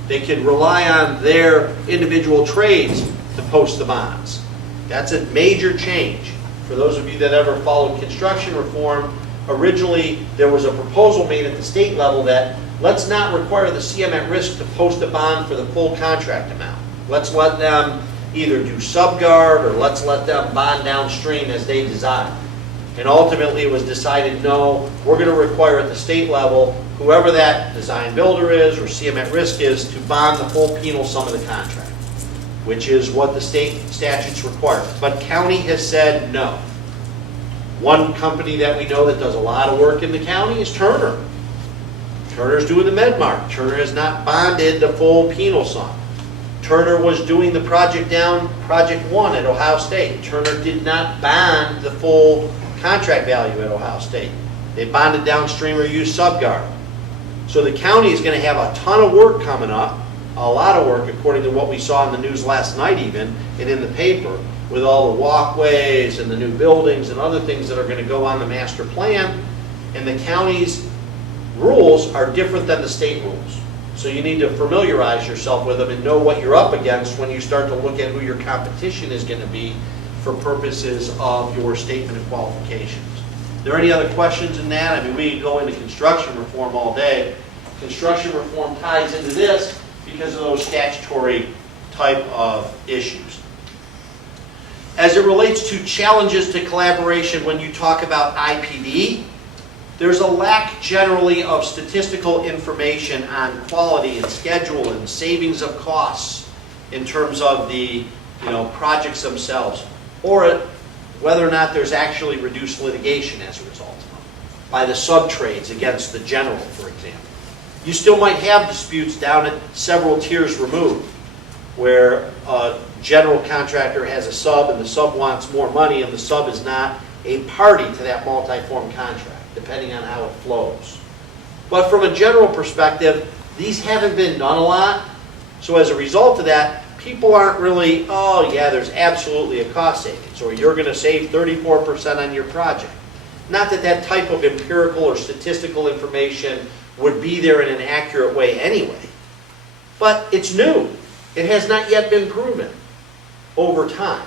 They can rely on their individual trades to post the bonds. That's a major change. For those of you that ever followed construction reform, originally there was a proposal made at the state level that let's not require the CM at risk to post a bond for the full contract amount. Let's let them either do subguard or let's let them bond downstream as they desire. And ultimately it was decided, no, we're going to require at the state level, whoever that design builder is or CM at risk is, to bond the full penal sum of the contract, which is what the state statutes require. But county has said no. One company that we know that does a lot of work in the county is Turner. Turner's doing the MedMark. Turner has not bonded the full penal sum. Turner was doing the Project 1 at Ohio State. Turner did not bond the full contract value at Ohio State. They bonded downstream or used subguard. So the county is going to have a ton of work coming up, a lot of work according to what we saw in the news last night even, and in the paper, with all the walkways and the new buildings and other things that are going to go on the master plan. And the county's rules are different than the state rules. So you need to familiarize yourself with them and know what you're up against when you start to look at who your competition is going to be for purposes of your statement of qualifications. Are there any other questions in that? I mean, we could go into construction reform all day. Construction reform ties into this because of those statutory type of issues. As it relates to challenges to collaboration when you talk about IPD, there's a lack generally of statistical information on quality and schedule and savings of costs in terms of the projects themselves. or whether or not there's actually reduced litigation as a result by the sub-trades against the general, for example. You still might have disputes down at several tiers removed, where a general contractor has a sub and the sub wants more money and the sub is not a party to that multi-form contract, depending on how it flows. But from a general perspective, these haven't been done a lot, so as a result of that, people aren't really, oh yeah, there's absolutely a cost savings, or you're going to save 34% on your project. Not that that type of empirical or statistical information would be there in an accurate way anyway, but it's new. It has not yet been proven over time.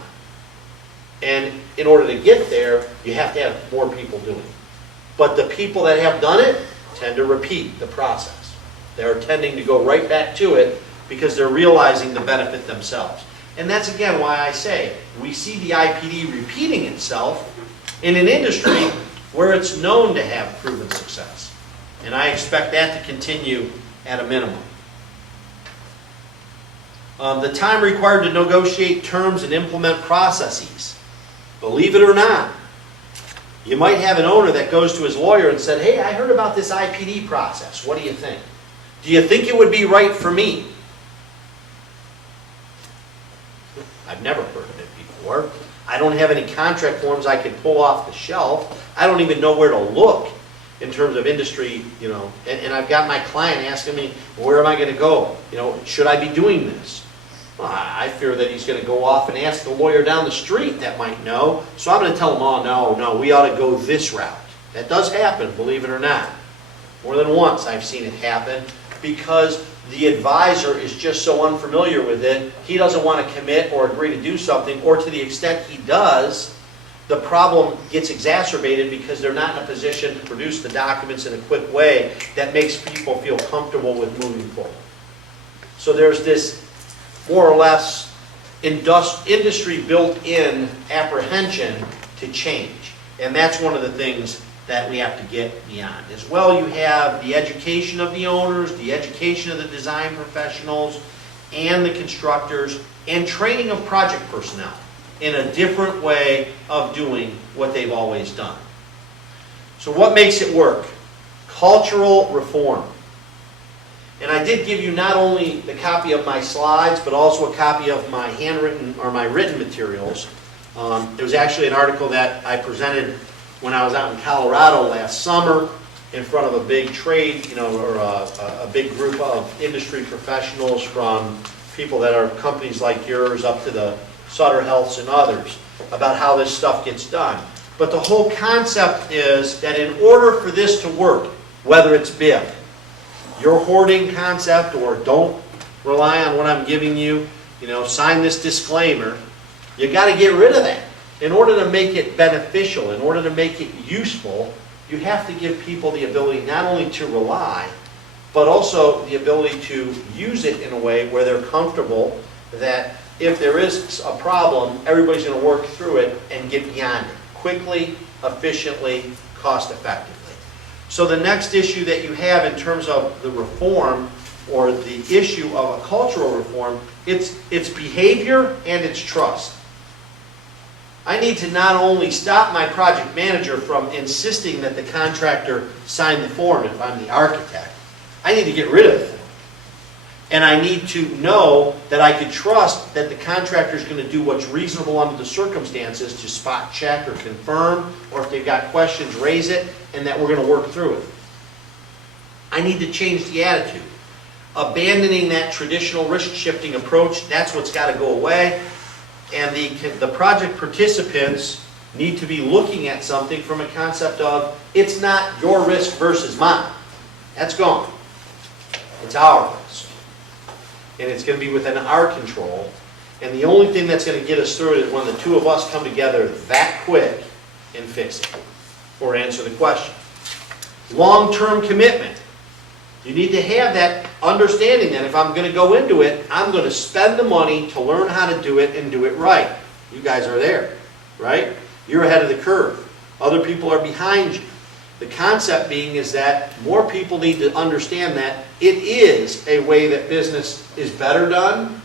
And in order to get there, you have to have more people doing it. But the people that have done it tend to repeat the process. They're tending to go right back to it because they're realizing the benefit themselves. And that's again why I say we see the IPD repeating itself in an industry where it's known to have proven success. And I expect that to continue at a minimum. The time required to negotiate terms and implement processes. Believe it or not, you might have an owner that goes to his lawyer and said, hey, I heard about this IPD process. What do you think? Do you think it would be right for me? I've never heard of it before. I don't have any contract forms I could pull off the shelf. I don't even know where to look in terms of industry, and I've got my client asking me, where am I going to go? Should I be doing this? Well, I fear that he's going to go off and ask the lawyer down the street that might know, so I'm going to tell him, oh, no, we ought to go this route. That does happen, believe it or not. More than once I've seen it happen because the advisor is just so unfamiliar with it, he doesn't want to commit or agree to do something, or to the extent he does, the problem gets exacerbated because they're not in a position to produce the documents in a quick way that makes people feel comfortable with moving forward. So there's this more or less industry built-in apprehension to change. And that's one of the things that we have to get beyond. As well, you have the education of the owners, the education of the design professionals, and the constructors, and training of project personnel in a different way of doing what they've always done. So what makes it work? Cultural reform. And I did give you not only the copy of my slides, but also a copy of my handwritten or my written materials. There was actually an article that I presented when I was out in Colorado last summer in front of a big trade, or a big group of industry professionals, from people that are companies like yours up to the Sutter Healths and others, about how this stuff gets done. But the whole concept is that in order for this to work, whether it's BIM, your hoarding concept, or don't rely on what I'm giving you, sign this disclaimer, you got to get rid of that. In order to make it beneficial, in order to make it useful, you have to give people the ability not only to rely, but also the ability to use it in a way where they're comfortable that if there is a problem, everybody's going to work through it and get beyond it quickly, efficiently, cost-effectively. So the next issue that you have in terms of the reform, or the issue of a cultural reform, it's behavior and it's trust. I need to not only stop my project manager from insisting that the contractor sign the form if I'm the architect, I need to get rid of it. And I need to know that I can trust that the contractor is going to do what's reasonable under the circumstances to spot check or confirm, or if they've got questions, raise it, and that we're going to work through it. I need to change the attitude. Abandoning that traditional risk-shifting approach, that's what's got to go away. And the project participants need to be looking at something from a concept of, it's not your risk versus mine. That's gone. It's our risk. And it's going to be within our control. And the only thing that's going to get us through it is when the two of us come together that quick and fix it, or answer the question. Long-term commitment. You need to have that understanding that if I'm going to go into it, I'm going to spend the money to learn how to do it and do it right. You guys are there, right? You're ahead of the curve. Other people are behind you. The concept being is that more people need to understand that it is a way that business is better done,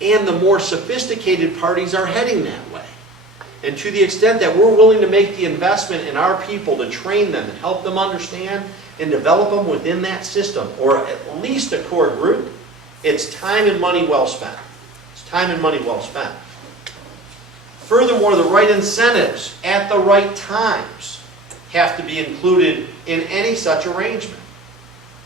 and the more sophisticated parties are heading that way. And to the extent that we're willing to make the investment in our people to train them and help them understand and develop them within that system, or at least a core group, it's time and money well spent. It's time and money well spent. Furthermore, the right incentives at the right times have to be included in any such arrangement.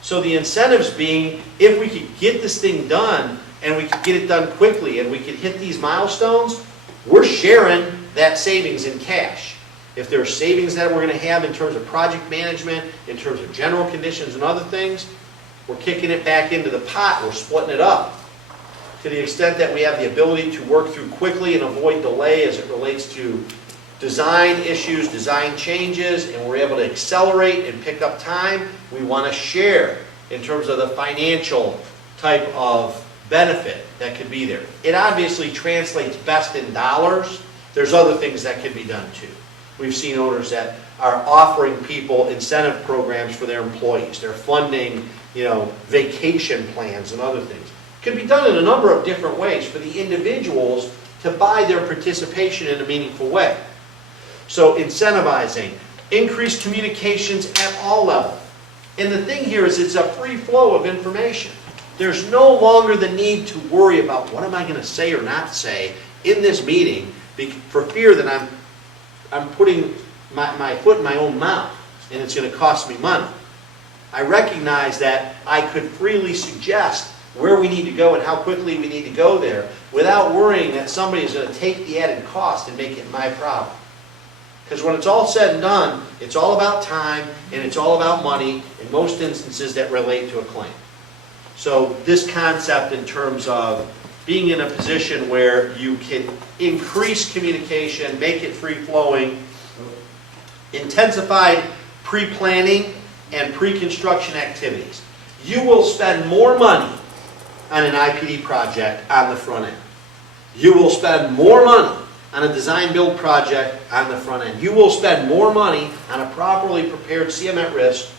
So the incentives being, if we could get this thing done and we could get it done quickly and we could hit these milestones, we're sharing that savings in cash. If there are savings that we're going to have in terms of project management, in terms of general conditions and other things, we're kicking it back into the pot, we're splitting it up. To the extent that we have the ability to work through quickly and avoid delay as it relates to design issues, design changes, and we're able to accelerate and pick up time, we want to share in terms of the financial type of benefit that could be there. It obviously translates best in dollars. There's other things that could be done too. We've seen owners that are offering people incentive programs for their employees. They're funding, vacation plans and other things. It can be done in a number of different ways for the individuals to buy their participation in a meaningful way. So incentivizing, increased communications at all levels. And the thing here is it's a free flow of information. There's no longer the need to worry about what am I going to say or not say in this meeting for fear that I'm putting my foot in my own mouth and it's going to cost me money. I recognize that I could freely suggest where we need to go and how quickly we need to go there without worrying that somebody is going to take the added cost and make it my problem. Because when it's all said and done, it's all about time and it's all about money in most instances that relate to a claim. So this concept in terms of being in a position where you can increase communication, make it free-flowing, intensified pre-planning and pre-construction activities. You will spend more money on an IPD project on the front end. You will spend more money on a design-build project on the front end. You will spend more money on a properly prepared CM at risk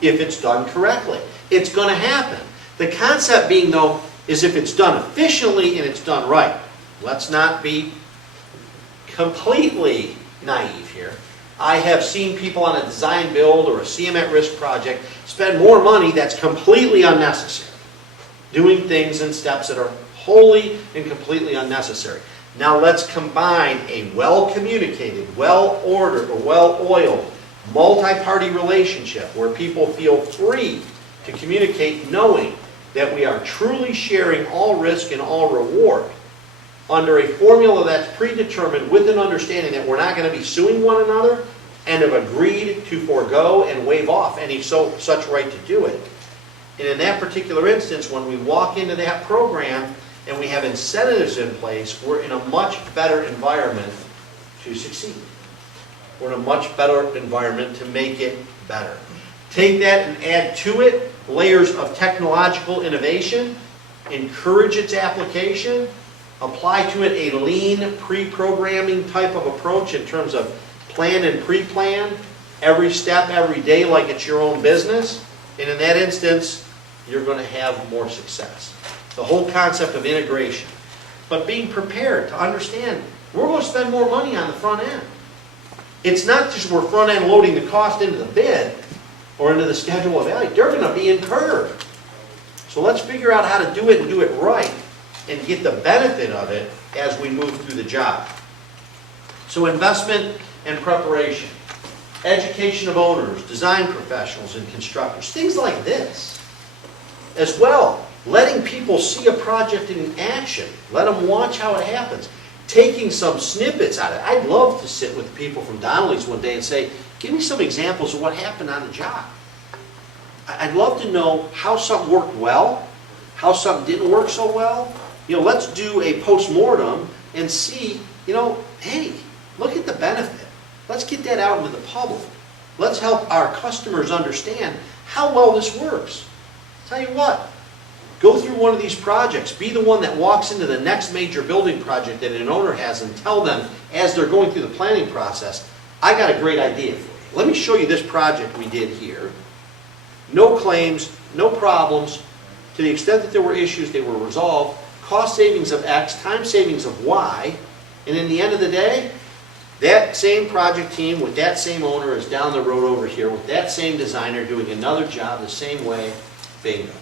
if it's done correctly. It's going to happen. The concept being, though, is if it's done efficiently and it's done right. Let's not be completely naive here. I have seen people on a design-build or a CM at risk project spend more money that's completely unnecessary, doing things in steps that are wholly and completely unnecessary. Now let's combine a well-communicated, well-ordered, or well-oiled, multi-party relationship where people feel free to communicate knowing that we are truly sharing all risk and all reward under a formula that's predetermined with an understanding that we're not going to be suing one another and have agreed to forego and waive off any such right to do it. And in that particular instance, when we walk into that program and we have incentives in place, we're in a much better environment to succeed. We're in a much better environment to make it better. Take that and add to it layers of technological innovation, encourage its application, apply to it a lean pre-programming type of approach in terms of plan and pre-plan, every step, every day like it's your own business, and in that instance, you're going to have more success. The whole concept of integration. But being prepared to understand, we're going to spend more money on the front end. It's not just we're front end loading the cost into the bid or into the schedule of value. They're going to be incurred. So let's figure out how to do it and do it right and get the benefit of it as we move through the job. So investment and preparation, education of owners, design professionals, and constructors, things like this. As well, letting people see a project in action. Let them watch how it happens. Taking some snippets out of it. I'd love to sit with people from Donnelly's one day and say, give me some examples of what happened on the job. I'd love to know how something worked well, how something didn't work so well. Let's do a post-mortem and see, hey, look at the benefit. Let's get that out into the public. Let's help our customers understand how well this works. Tell you what, go through one of these projects. Be the one that walks into the next major building project that an owner has and tell them as they're going through the planning process, I got a great idea for you. Let me show you this project we did here. No claims, no problems. To the extent that there were issues, they were resolved. Cost savings of X, time savings of Y. And in the end of the day, That same project team with that same owner is down the road over here with that same designer doing another job the same way. Bingo.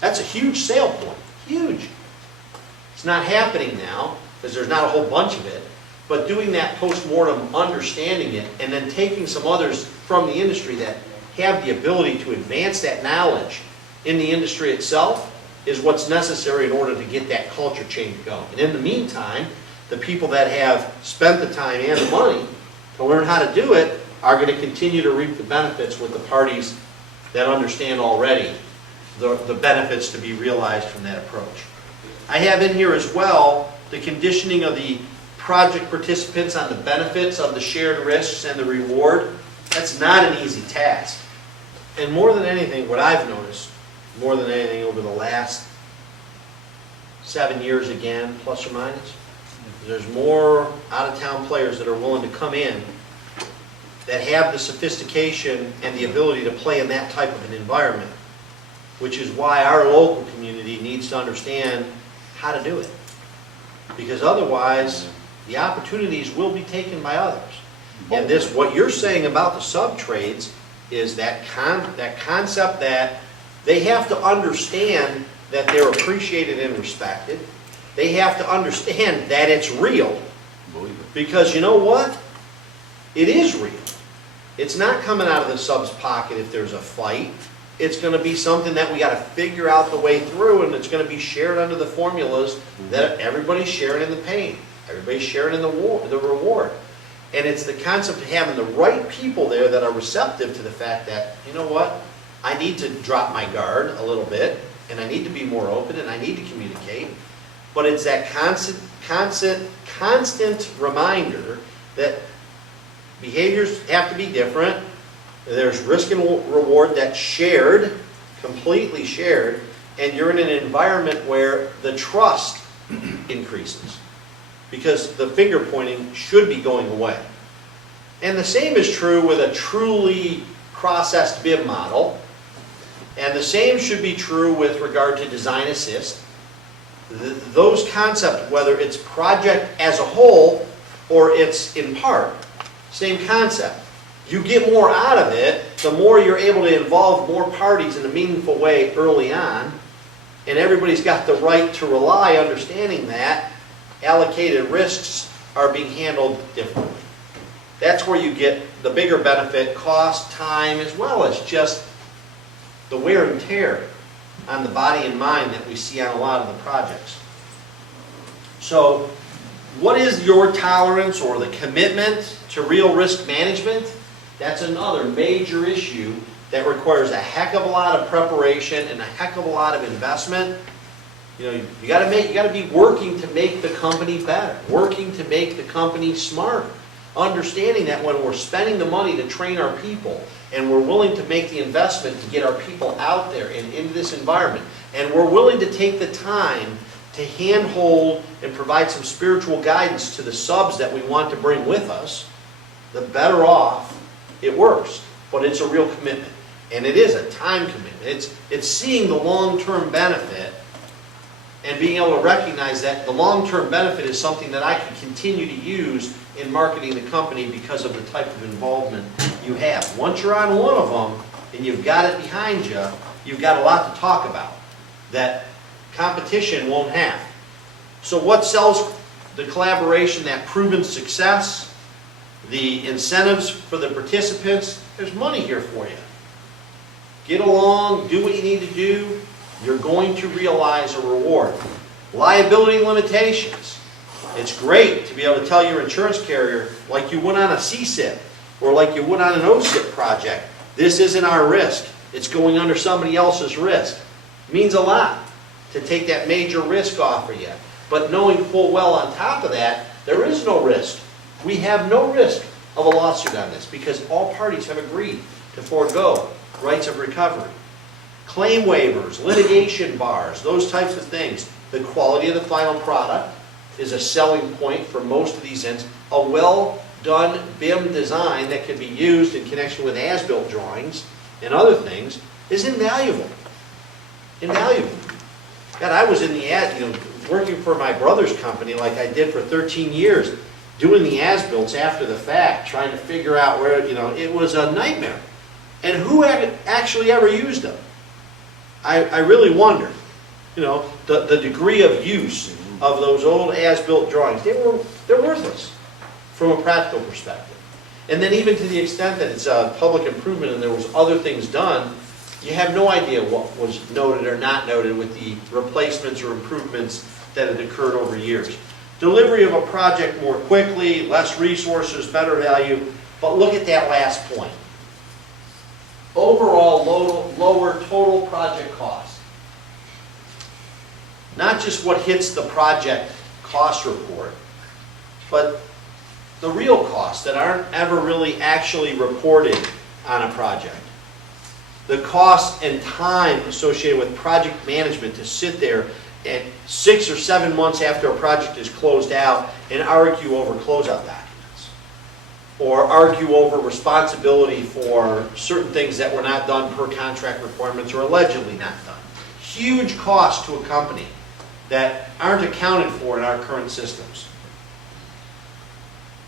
That's a huge sale point. Huge. It's not happening now because there's not a whole bunch of it. But doing that post-mortem, understanding it, and then taking some others from the industry that have the ability to advance that knowledge in the industry itself is what's necessary in order to get that culture change going. And in the meantime, the people that have spent the time and the money to learn how to do it are going to continue to reap the benefits with the parties that understand already the benefits to be realized from that approach. I have in here as well the conditioning of the project participants on the benefits of the shared risks and the reward. That's not an easy task. And more than anything, what I've noticed, more than anything over the last 7 years again, plus or minus, there's more out-of-town players that are willing to come in that have the sophistication and the ability to play in that type of an environment, which is why our local community needs to understand how to do it. Because otherwise, the opportunities will be taken by others. And this, what you're saying about the sub-trades is that concept that they have to understand that they're appreciated and respected. They have to understand that it's real. Because you know what? It is real. It's not coming out of the sub's pocket if there's a fight. It's going to be something that we got to figure out the way through, and it's going to be shared under the formulas that everybody's sharing in the pain. Everybody's sharing in the reward. And it's the concept of having the right people there that are receptive to the fact that, you know what, I need to drop my guard a little bit, and I need to be more open, and I need to communicate. But it's that constant reminder that behaviors have to be different. There's risk and reward that's shared, completely shared, and you're in an environment where the trust increases. Because the finger pointing should be going away. And the same is true with a truly processed BIM model. And the same should be true with regard to design assist. Those concepts, whether it's project as a whole or it's in part, same concept. You get more out of it, the more you're able to involve more parties in a meaningful way early on. And everybody's got the right to rely, understanding that allocated risks are being handled differently. That's where you get the bigger benefit, cost, time, as well as just the wear and tear on the body and mind that we see on a lot of the projects. So, what is your tolerance or the commitment to real risk management? That's another major issue that requires a heck of a lot of preparation and a heck of a lot of investment. You know, you got to be working to make the company better, working to make the company smarter, understanding that when we're spending the money to train our people and we're willing to make the investment to get our people out there and into this environment, and we're willing to take the time to handhold and provide some spiritual guidance to the subs that we want to bring with us, the better off it works. But it's a real commitment, and it is a time commitment. It's seeing the long-term benefit and being able to recognize that the long-term benefit is something that I can continue to use in marketing the company because of the type of involvement you have. Once you're on one of them and you've got it behind you, you've got a lot to talk about that competition won't have. So what sells the collaboration, that proven success, the incentives for the participants? There's money here for you. Get along, do what you need to do. You're going to realize a reward. Liability limitations. It's great to be able to tell your insurance carrier, like you would on a CSIP or like you would on an OSIP project, this isn't our risk. It's going under somebody else's risk. It means a lot to take that major risk off of you. But knowing full well on top of that, there is no risk. We have no risk of a lawsuit on this because all parties have agreed to forego rights of recovery. Claim waivers, litigation bars, those types of things. The quality of the final product is a selling point for most of these ends. A well-done BIM design that can be used in connection with as-built drawings and other things is invaluable. Invaluable. God, I was in the ad, working for my brother's company like I did for 13 years. doing the as-builts after the fact, trying to figure out where, it was a nightmare. And who actually ever used them? I really wonder. The degree of use of those old as-built drawings, they're worthless from a practical perspective. And then even to the extent that it's a public improvement and there was other things done, you have no idea what was noted or not noted with the replacements or improvements that had occurred over years. Delivery of a project more quickly, less resources, better value. But look at that last point. Overall lower total project cost. Not just what hits the project cost report, but the real costs that aren't ever really actually reported on a project. The cost and time associated with project management to sit there and 6 or 7 months after a project is closed out and argue over closeout documents. Or argue over responsibility for certain things that were not done per contract requirements or allegedly not done. Huge costs to a company that aren't accounted for in our current systems.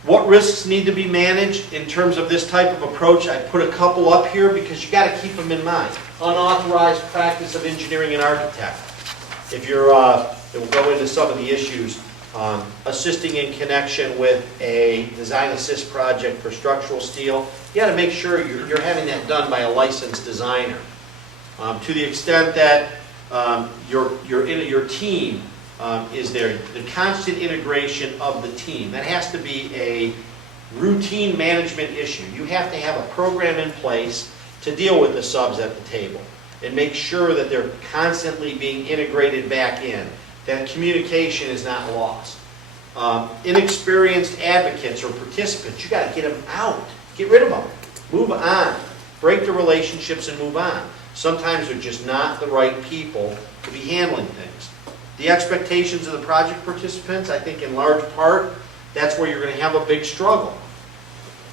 What risks need to be managed in terms of this type of approach? I put a couple up here because you got to keep them in mind. Unauthorized practice of engineering and architect. If you're, we'll go into some of the issues. Assisting in connection with a design assist project for structural steel, you got to make sure you're having that done by a licensed designer. To the extent that your team is there, the constant integration of the team. That has to be a routine management issue. You have to have a program in place to deal with the subs at the table and make sure that they're constantly being integrated back in, that communication is not lost. Inexperienced advocates or participants, you got to get them out. Get rid of them. Move on. Break the relationships and move on. Sometimes they're just not the right people to be handling things. The expectations of the project participants, I think in large part, that's where you're going to have a big struggle.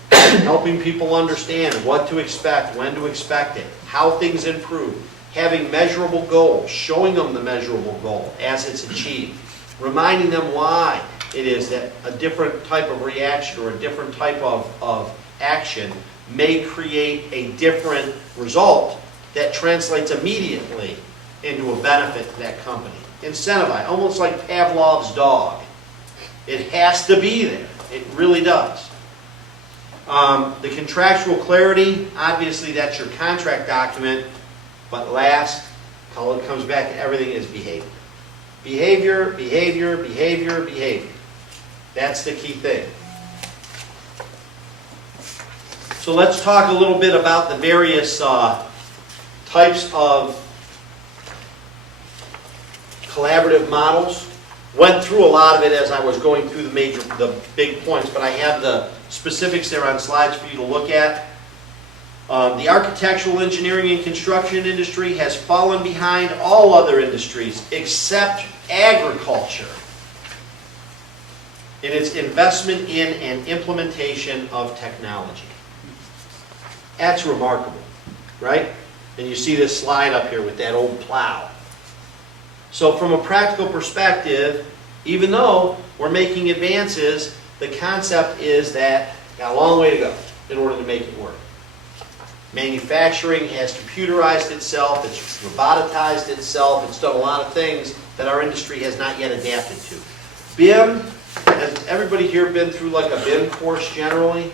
Helping people understand what to expect, when to expect it, how things improve, having measurable goals, showing them the measurable goal as it's achieved, reminding them why it is that a different type of reaction or a different type of action may create a different result that translates immediately into a benefit to that company. Incentivize, almost like Pavlov's dog. It has to be there. It really does. The contractual clarity, obviously that's your contract document, but last, it comes back to everything is behavior. Behavior, behavior, behavior, behavior. That's the key thing. So let's talk a little bit about the various types of collaborative models. Went through a lot of it as I was going through the big points, but I have the specifics there on slides for you to look at. The architectural, engineering, and construction industry has fallen behind all other industries except agriculture in its investment in and implementation of technology. That's remarkable, right? And you see this slide up here with that old plow. So from a practical perspective, even though we're making advances, the concept is that got a long way to go in order to make it work. Manufacturing has computerized itself, it's robotized itself, it's done a lot of things that our industry has not yet adapted to. BIM, has everybody here been through like a BIM course generally?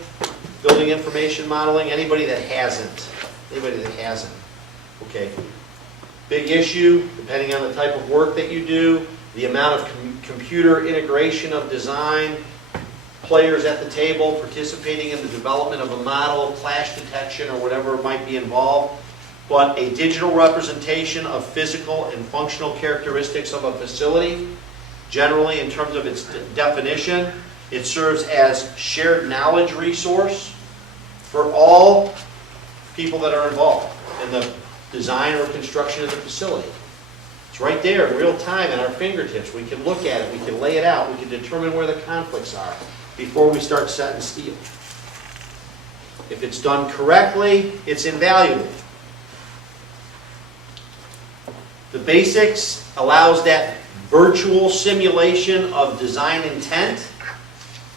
Building information modeling? Anybody that hasn't? Anybody that hasn't? Okay. Big issue, depending on the type of work that you do, the amount of computer integration of design, players at the table participating in the development of a model, clash detection, or whatever might be involved. But a digital representation of physical and functional characteristics of a facility, generally in terms of its definition, it serves as shared knowledge resource for all people that are involved in the design or construction of the facility. It's right there in real time at our fingertips. We can look at it, we can lay it out, we can determine where the conflicts are before we start setting steel. If it's done correctly, it's invaluable. The basics allows that virtual simulation of design intent.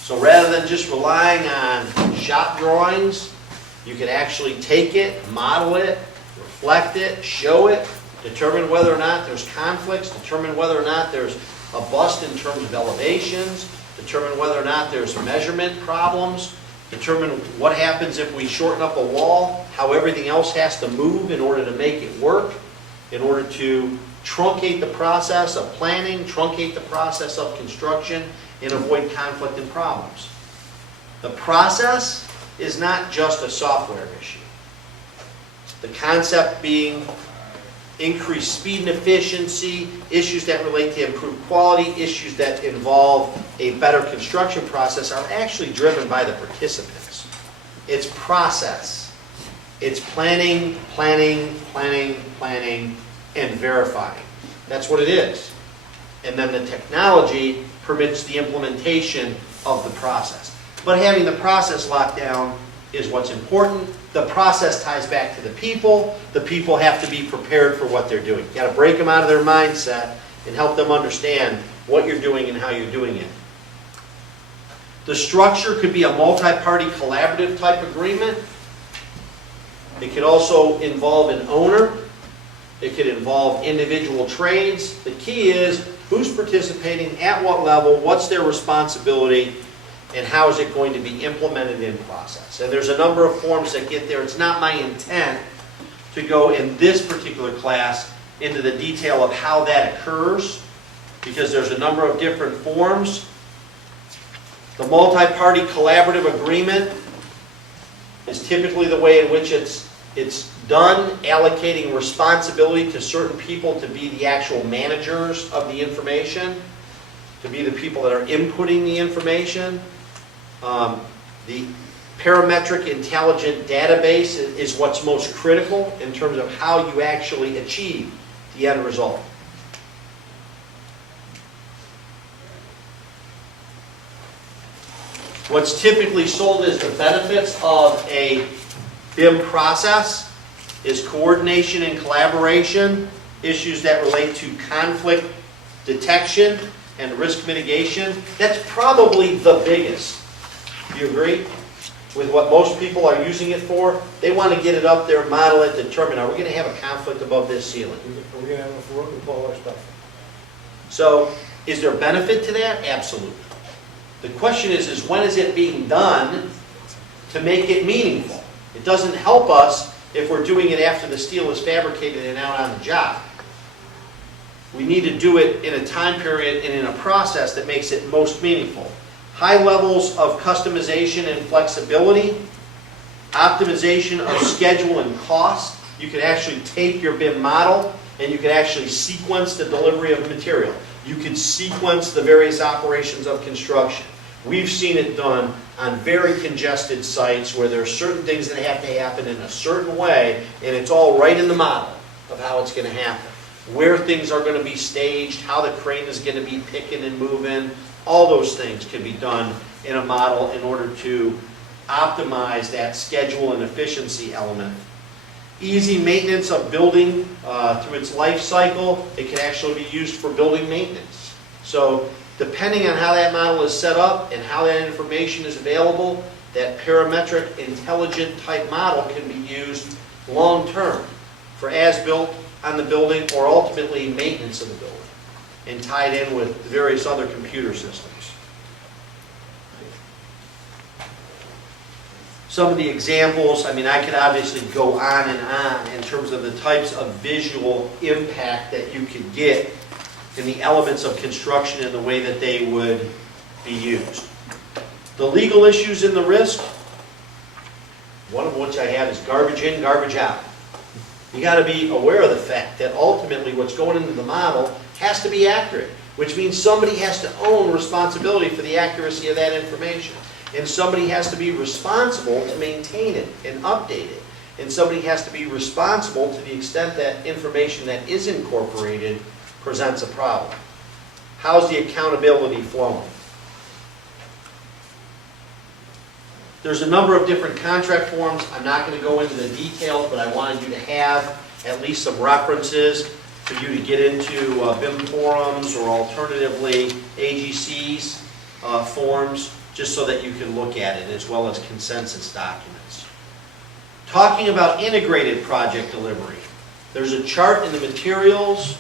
So rather than just relying on shop drawings, you can actually take it, model it, reflect it, show it, determine whether or not there's conflicts, determine whether or not there's a bust in terms of elevations, determine whether or not there's measurement problems, determine what happens if we shorten up a wall, how everything else has to move in order to make it work, in order to truncate the process of planning, truncate the process of construction, and avoid conflict and problems. The process is not just a software issue. The concept being increased speed and efficiency, issues that relate to improved quality, issues that involve a better construction process are actually driven by the participants. It's process. It's planning, planning, planning, planning, and verifying. That's what it is. And then the technology permits the implementation of the process. But having the process locked down is what's important. The process ties back to the people. The people have to be prepared for what they're doing. You've got to break them out of their mindset and help them understand what you're doing and how you're doing it. The structure could be a multi-party collaborative type agreement. It could also involve an owner. It could involve individual trades. The key is who's participating, at what level, what's their responsibility, and how is it going to be implemented in process. And there's a number of forms that get there. It's not my intent to go in this particular class into the detail of how that occurs, because there's a number of different forms. The multi-party collaborative agreement is typically the way in which it's done, allocating responsibility to certain people to be the actual managers of the information, to be the people that are inputting the information. The parametric intelligent database is what's most critical in terms of how you actually achieve the end result. What's typically sold as the benefits of a BIM process is coordination and collaboration, issues that relate to conflict detection and risk mitigation. That's probably the biggest. Do you agree with what most people are using it for? They want to get it up there, model it, determine, are we going to have a conflict above this ceiling? Are we going to have enough room to pull all our stuff? So, is there benefit to that? Absolutely. The question is when is it being done to make it meaningful? It doesn't help us if we're doing it after the steel is fabricated and out on the job. We need to do it in a time period and in a process that makes it most meaningful. High levels of customization and flexibility, optimization of schedule and cost. You can actually take your BIM model and you can actually sequence the delivery of material. You can sequence the various operations of construction. We've seen it done on very congested sites where there are certain things that have to happen in a certain way, and it's all right in the model of how it's going to happen. Where things are going to be staged, how the crane is going to be picking and moving, all those things can be done in a model in order to optimize that schedule and efficiency element. Easy maintenance of building through its life cycle. It can actually be used for building maintenance. So depending on how that model is set up and how that information is available, that parametric intelligent type model can be used long term for as-built on the building or ultimately maintenance of the building and tied in with various other computer systems. Some of the examples, I mean, I could obviously go on and on in terms of the types of visual impact that you could get in the elements of construction and the way that they would be used. The legal issues in the risk, one of which I have is garbage in, garbage out. You got to be aware of the fact that ultimately what's going into the model has to be accurate, which means somebody has to own responsibility for the accuracy of that information. And somebody has to be responsible to maintain it and update it. And somebody has to be responsible to the extent that information that is incorporated presents a problem. How's the accountability flowing? There's a number of different contract forms. I'm not going to go into the details, but I wanted you to have at least some references for you to get into BIM forums or alternatively AGC's forms just so that you can look at it, as well as consensus documents. Talking about integrated project delivery. There's a chart in the materials,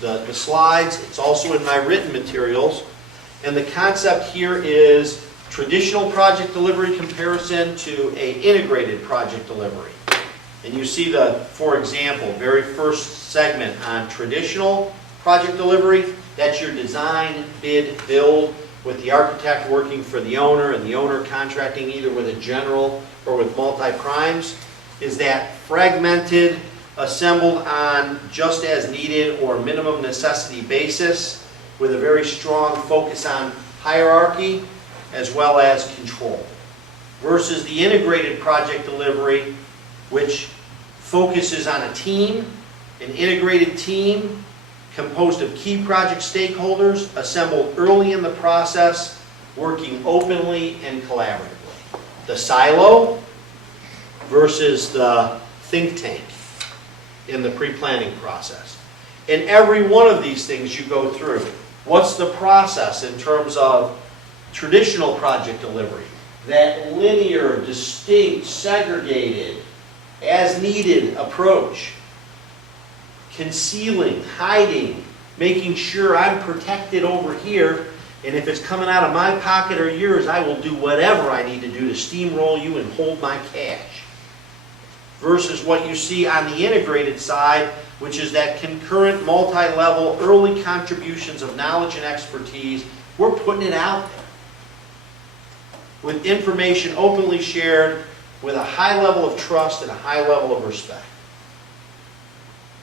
the slides, it's also in my written materials, and the concept here is traditional project delivery comparison to a integrated project delivery. And you see for example, very first segment on traditional project delivery, that's your design, bid, build, with the architect working for the owner and the owner contracting either with a general or with multi-primes, is that fragmented, assembled on just as needed or minimum necessity basis with a very strong focus on hierarchy as well as control. Versus the integrated project delivery, which focuses on a team, an integrated team composed of key project stakeholders assembled early in the process, working openly and collaboratively. The silo versus the think tank in the pre-planning process. In every one of these things you go through, what's the process in terms of traditional project delivery? That linear, distinct, segregated, as needed approach. Concealing, hiding, making sure I'm protected over here, and if it's coming out of my pocket or yours, I will do whatever I need to do to steamroll you and hold my cash. Versus what you see on the integrated side, which is that concurrent, multi-level, early contributions of knowledge and expertise. We're putting it out there with information openly shared, with a high level of trust and a high level of respect.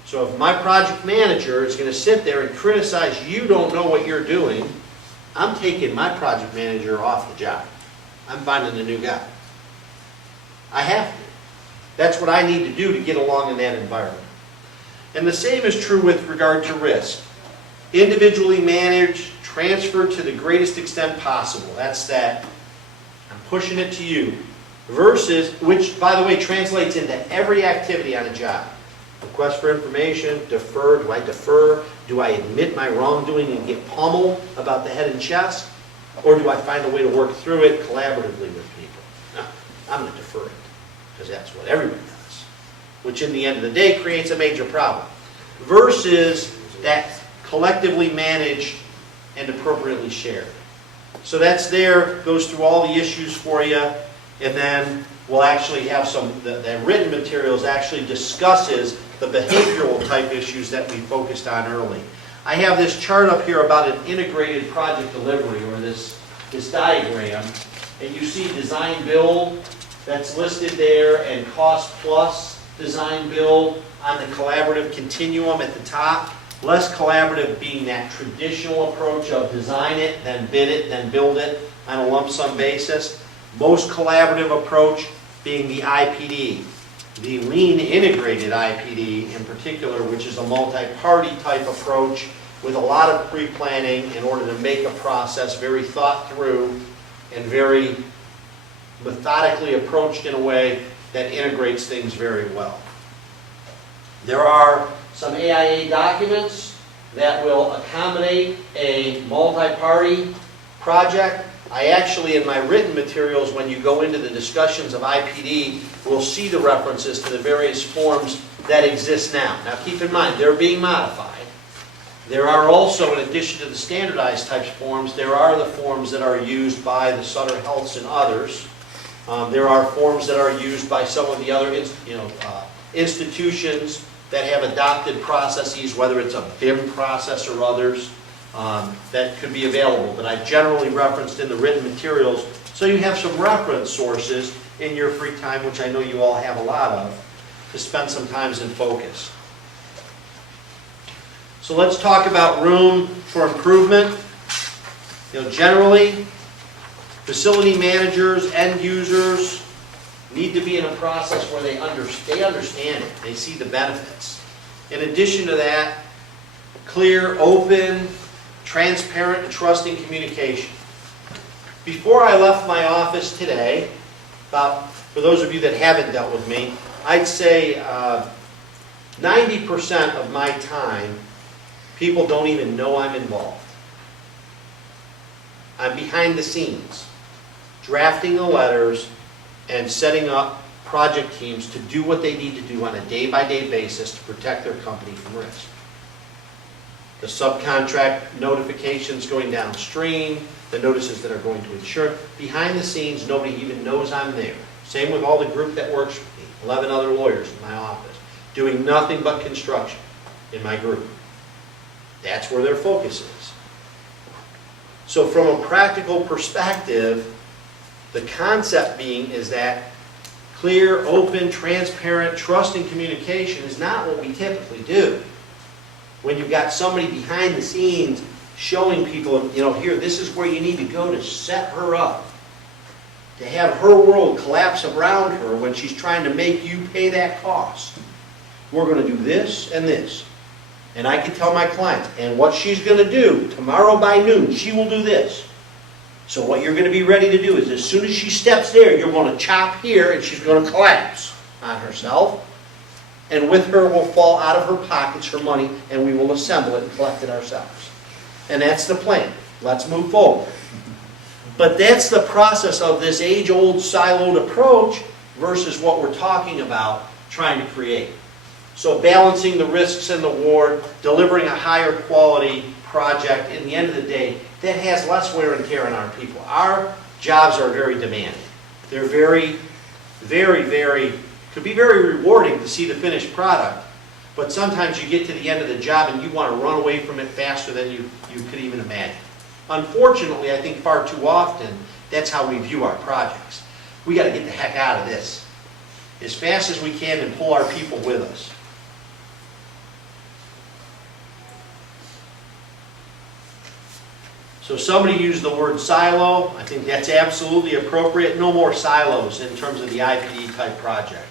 So if my project manager is going to sit there and criticize you don't know what you're doing, I'm taking my project manager off the job. I'm finding a new guy. I have to. That's what I need to do to get along in that environment. And the same is true with regard to risk. Individually managed, transferred to the greatest extent possible. That's that, I'm pushing it to you. Versus, which by the way translates into every activity on a job. Request for information, defer, do I defer? Do I admit my wrongdoing and get pummeled about the head and chest? Or do I find a way to work through it collaboratively with people? No, I'm going to defer it, because that's what everybody does. Which in the end of the day creates a major problem. Versus that collectively managed and appropriately shared. So that's there, goes through all the issues for you, and then we'll actually have the written materials actually discusses the behavioral type issues that we focused on early. I have this chart up here about an integrated project delivery, or this diagram, and you see design build that's listed there, and cost plus design build on the collaborative continuum at the top. Less collaborative being that traditional approach of design it, then bid it, then build it on a lump sum basis. Most collaborative approach being the IPD, the lean integrated IPD in particular, which is a multi-party type approach with a lot of pre-planning in order to make a process very thought through and very methodically approached in a way that integrates things very well. There are some AIA documents that will accommodate a multi-party project. I actually, in my written materials, when you go into the discussions of IPD, will see the references to the various forms that exist now. Now keep in mind, they're being modified. There are also, in addition to the standardized types forms, there are the forms that are used by the Sutter Healths and others. There are forms that are used by some of the other institutions that have adopted processes, whether it's a BIM process or others, that could be available. But I've generally referenced in the written materials, so you have some reference sources in your free time, which I know you all have a lot of, to spend some time in focus. So let's talk about room for improvement. Generally, facility managers, end users, need to be in a process where they understand it. They see the benefits. In addition to that, clear, open, transparent, and trusting communication. Before I left my office today, for those of you that haven't dealt with me, I'd say 90% of my time, people don't even know I'm involved. I'm behind the scenes. drafting the letters and setting up project teams to do what they need to do on a day-by-day basis to protect their company from risk. The subcontract notifications going downstream, the notices that are going to insure. Behind the scenes, nobody even knows I'm there. Same with all the group that works with me, 11 other lawyers in my office, doing nothing but construction in my group. That's where their focus is. So from a practical perspective, the concept being is that clear, open, transparent, trusting communication is not what we typically do. When you've got somebody behind the scenes showing people, here, this is where you need to go to set her up. To have her world collapse around her when she's trying to make you pay that cost. We're going to do this and this. And I can tell my clients, and what she's going to do, tomorrow by noon, she will do this. So what you're going to be ready to do is as soon as she steps there, you're going to chop here and she's going to collapse on herself. And with her will fall out of her pockets her money, and we will assemble it and collect it ourselves. And that's the plan. Let's move forward. But that's the process of this age-old siloed approach versus what we're talking about trying to create. So balancing the risks and the reward, delivering a higher quality project, in the end of the day, that has less wear and tear on our people. Our jobs are very demanding. They're very, very, very, could be very rewarding to see the finished product, but sometimes you get to the end of the job and you want to run away from it faster than you could even imagine. Unfortunately, I think far too often, that's how we view our projects. We got to get the heck out of this as fast as we can and pull our people with us. So somebody used the word silo. I think that's absolutely appropriate. No more silos in terms of the IPD type project.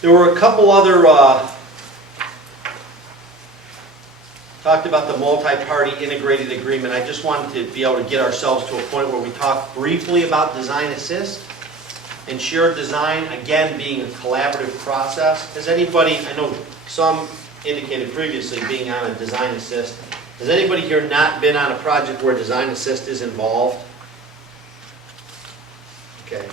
There were a couple other, talked about the multi-party integrated agreement. I just wanted to be able to get ourselves to a point where we talk briefly about design assist and shared design, again, being a collaborative process. Has anybody, I know some indicated previously being on a design assist. Has anybody here not been on a project where design assist is involved? Okay.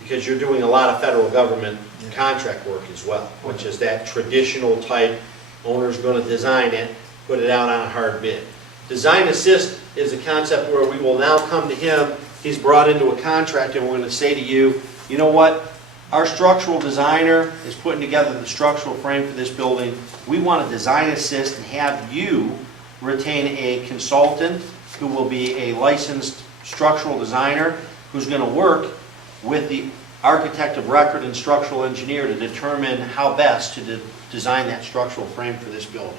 Because you're doing a lot of federal government contract work as well, which is that traditional type, owner's going to design it, put it out on a hard bid. Design assist is a concept where we will now come to him, he's brought into a contract, and we're going to say to you, you know what, our structural designer is putting together the structural frame for this building. We want to design assist and have you retain a consultant who will be a licensed structural designer who's going to work with the architect of record and structural engineer to determine how best to design that structural frame for this building.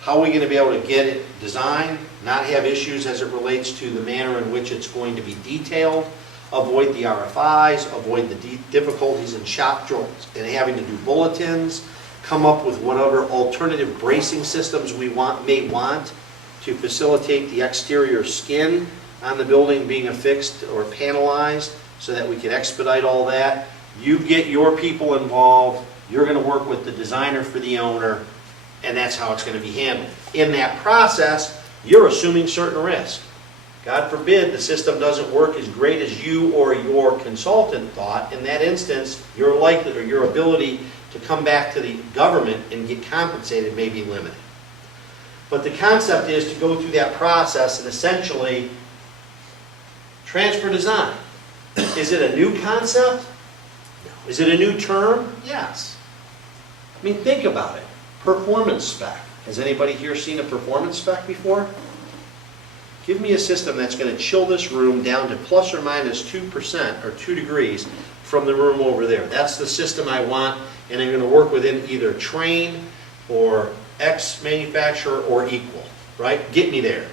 How are we going to be able to get it designed, not have issues as it relates to the manner in which it's going to be detailed, avoid the RFIs, avoid the difficulties in shop drawings and having to do bulletins, come up with whatever alternative bracing systems we may want to facilitate the exterior skin on the building being affixed or panelized so that we can expedite all that. You get your people involved, you're going to work with the designer for the owner, and that's how it's going to be handled. In that process, you're assuming certain risk. God forbid the system doesn't work as great as you or your consultant thought. In that instance, your likelihood or your ability to come back to the government and get compensated may be limited. But the concept is to go through that process and essentially transfer design. Is it a new concept? No. Is it a new term? Yes. I mean, think about it. Performance spec. Has anybody here seen a performance spec before? Give me a system that's going to chill this room down to plus or minus 2% or 2 degrees from the room over there. That's the system I want, and I'm going to work within either Train or X manufacturer or equal, right? Get me there.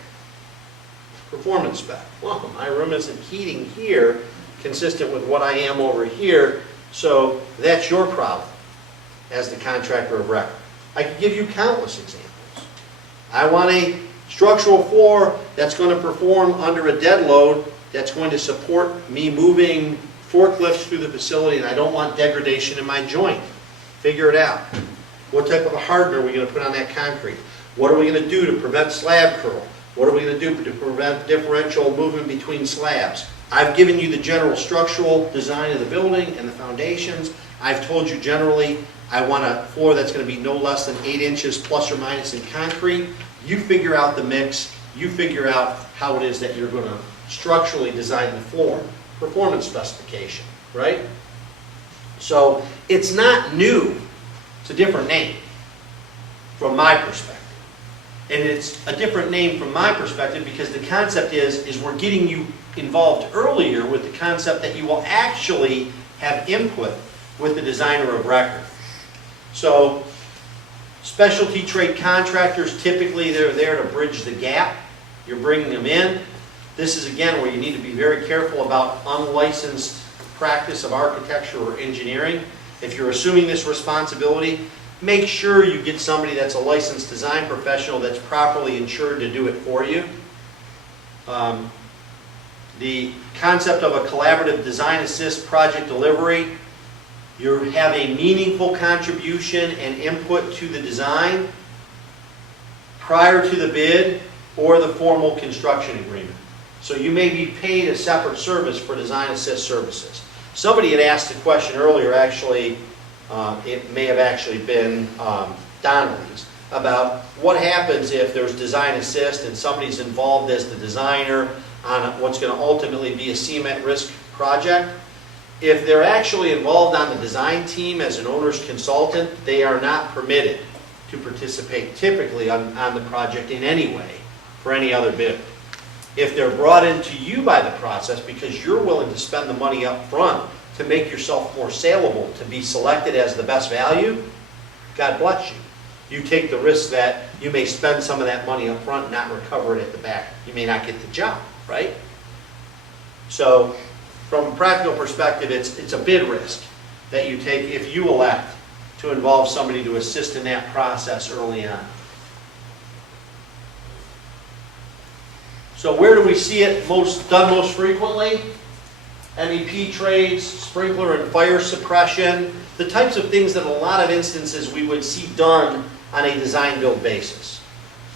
Performance spec. Well, my room isn't heating here consistent with what I am over here, so that's your problem as the contractor of record. I could give you countless examples. I want a structural floor that's going to perform under a dead load that's going to support me moving forklifts through the facility, and I don't want degradation in my joint. Figure it out. What type of a hardener are we going to put on that concrete? What are we going to do to prevent slab curl? What are we going to do to prevent differential movement between slabs? I've given you the general structural design of the building and the foundations. I've told you generally I want a floor that's going to be no less than 8 inches plus or minus in concrete. You figure out the mix. You figure out how it is that you're going to structurally design the floor. Performance specification, right? So it's not new. It's a different name from my perspective. And it's a different name from my perspective because the concept is we're getting you involved earlier with the concept that you will actually have input with the designer of record. So specialty trade contractors, typically they're there to bridge the gap. You're bringing them in. This is again where you need to be very careful about unlicensed practice of architecture or engineering. If you're assuming this responsibility, make sure you get somebody that's a licensed design professional that's properly insured to do it for you. The concept of a collaborative design assist project delivery, you have a meaningful contribution and input to the design prior to the bid or the formal construction agreement. So you may be paid a separate service for design assist services. Somebody had asked a question earlier, actually, it may have actually been Donnelly's, about what happens if there's design assist and somebody's involved as the designer on what's going to ultimately be a cement risk project. If they're actually involved on the design team as an owner's consultant, they are not permitted to participate typically on the project in any way for any other bidder. If they're brought into you by the process because you're willing to spend the money up front to make yourself more saleable, to be selected as the best value, God bless you. You take the risk that you may spend some of that money up front and not recover it at the back. You may not get the job, right? So from a practical perspective, it's a bid risk that you take if you elect to involve somebody to assist in that process early on. So where do we see it done most frequently? MEP trades, sprinkler and fire suppression, the types of things that in a lot of instances we would see done on a design-build basis.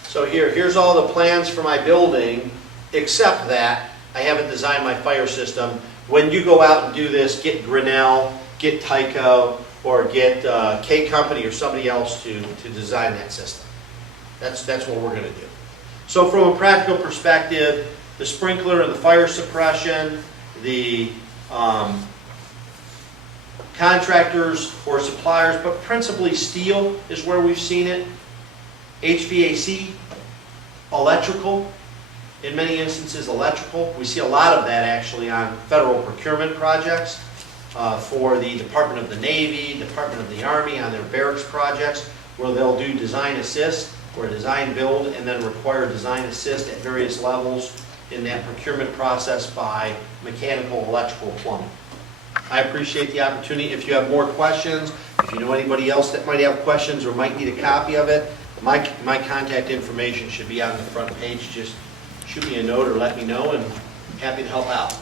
So here's all the plans for my building, except that I haven't designed my fire system. When you go out and do this, get Grinnell, get Tyco, or get K Company or somebody else to design that system. That's what we're going to do. So from a practical perspective, the sprinkler and the fire suppression, the contractors or suppliers, but principally steel is where we've seen it. HVAC, electrical, in many instances electrical. We see a lot of that actually on federal procurement projects for the Department of the Navy, Department of the Army on their barracks projects where they'll do design assist or design build and then require design assist at various levels in that procurement process by mechanical, electrical, plumbing. I appreciate the opportunity. If you have more questions, if you know anybody else that might have questions or might need a copy of it, my contact information should be on the front page. Just shoot me a note or let me know, and I'm happy to help out.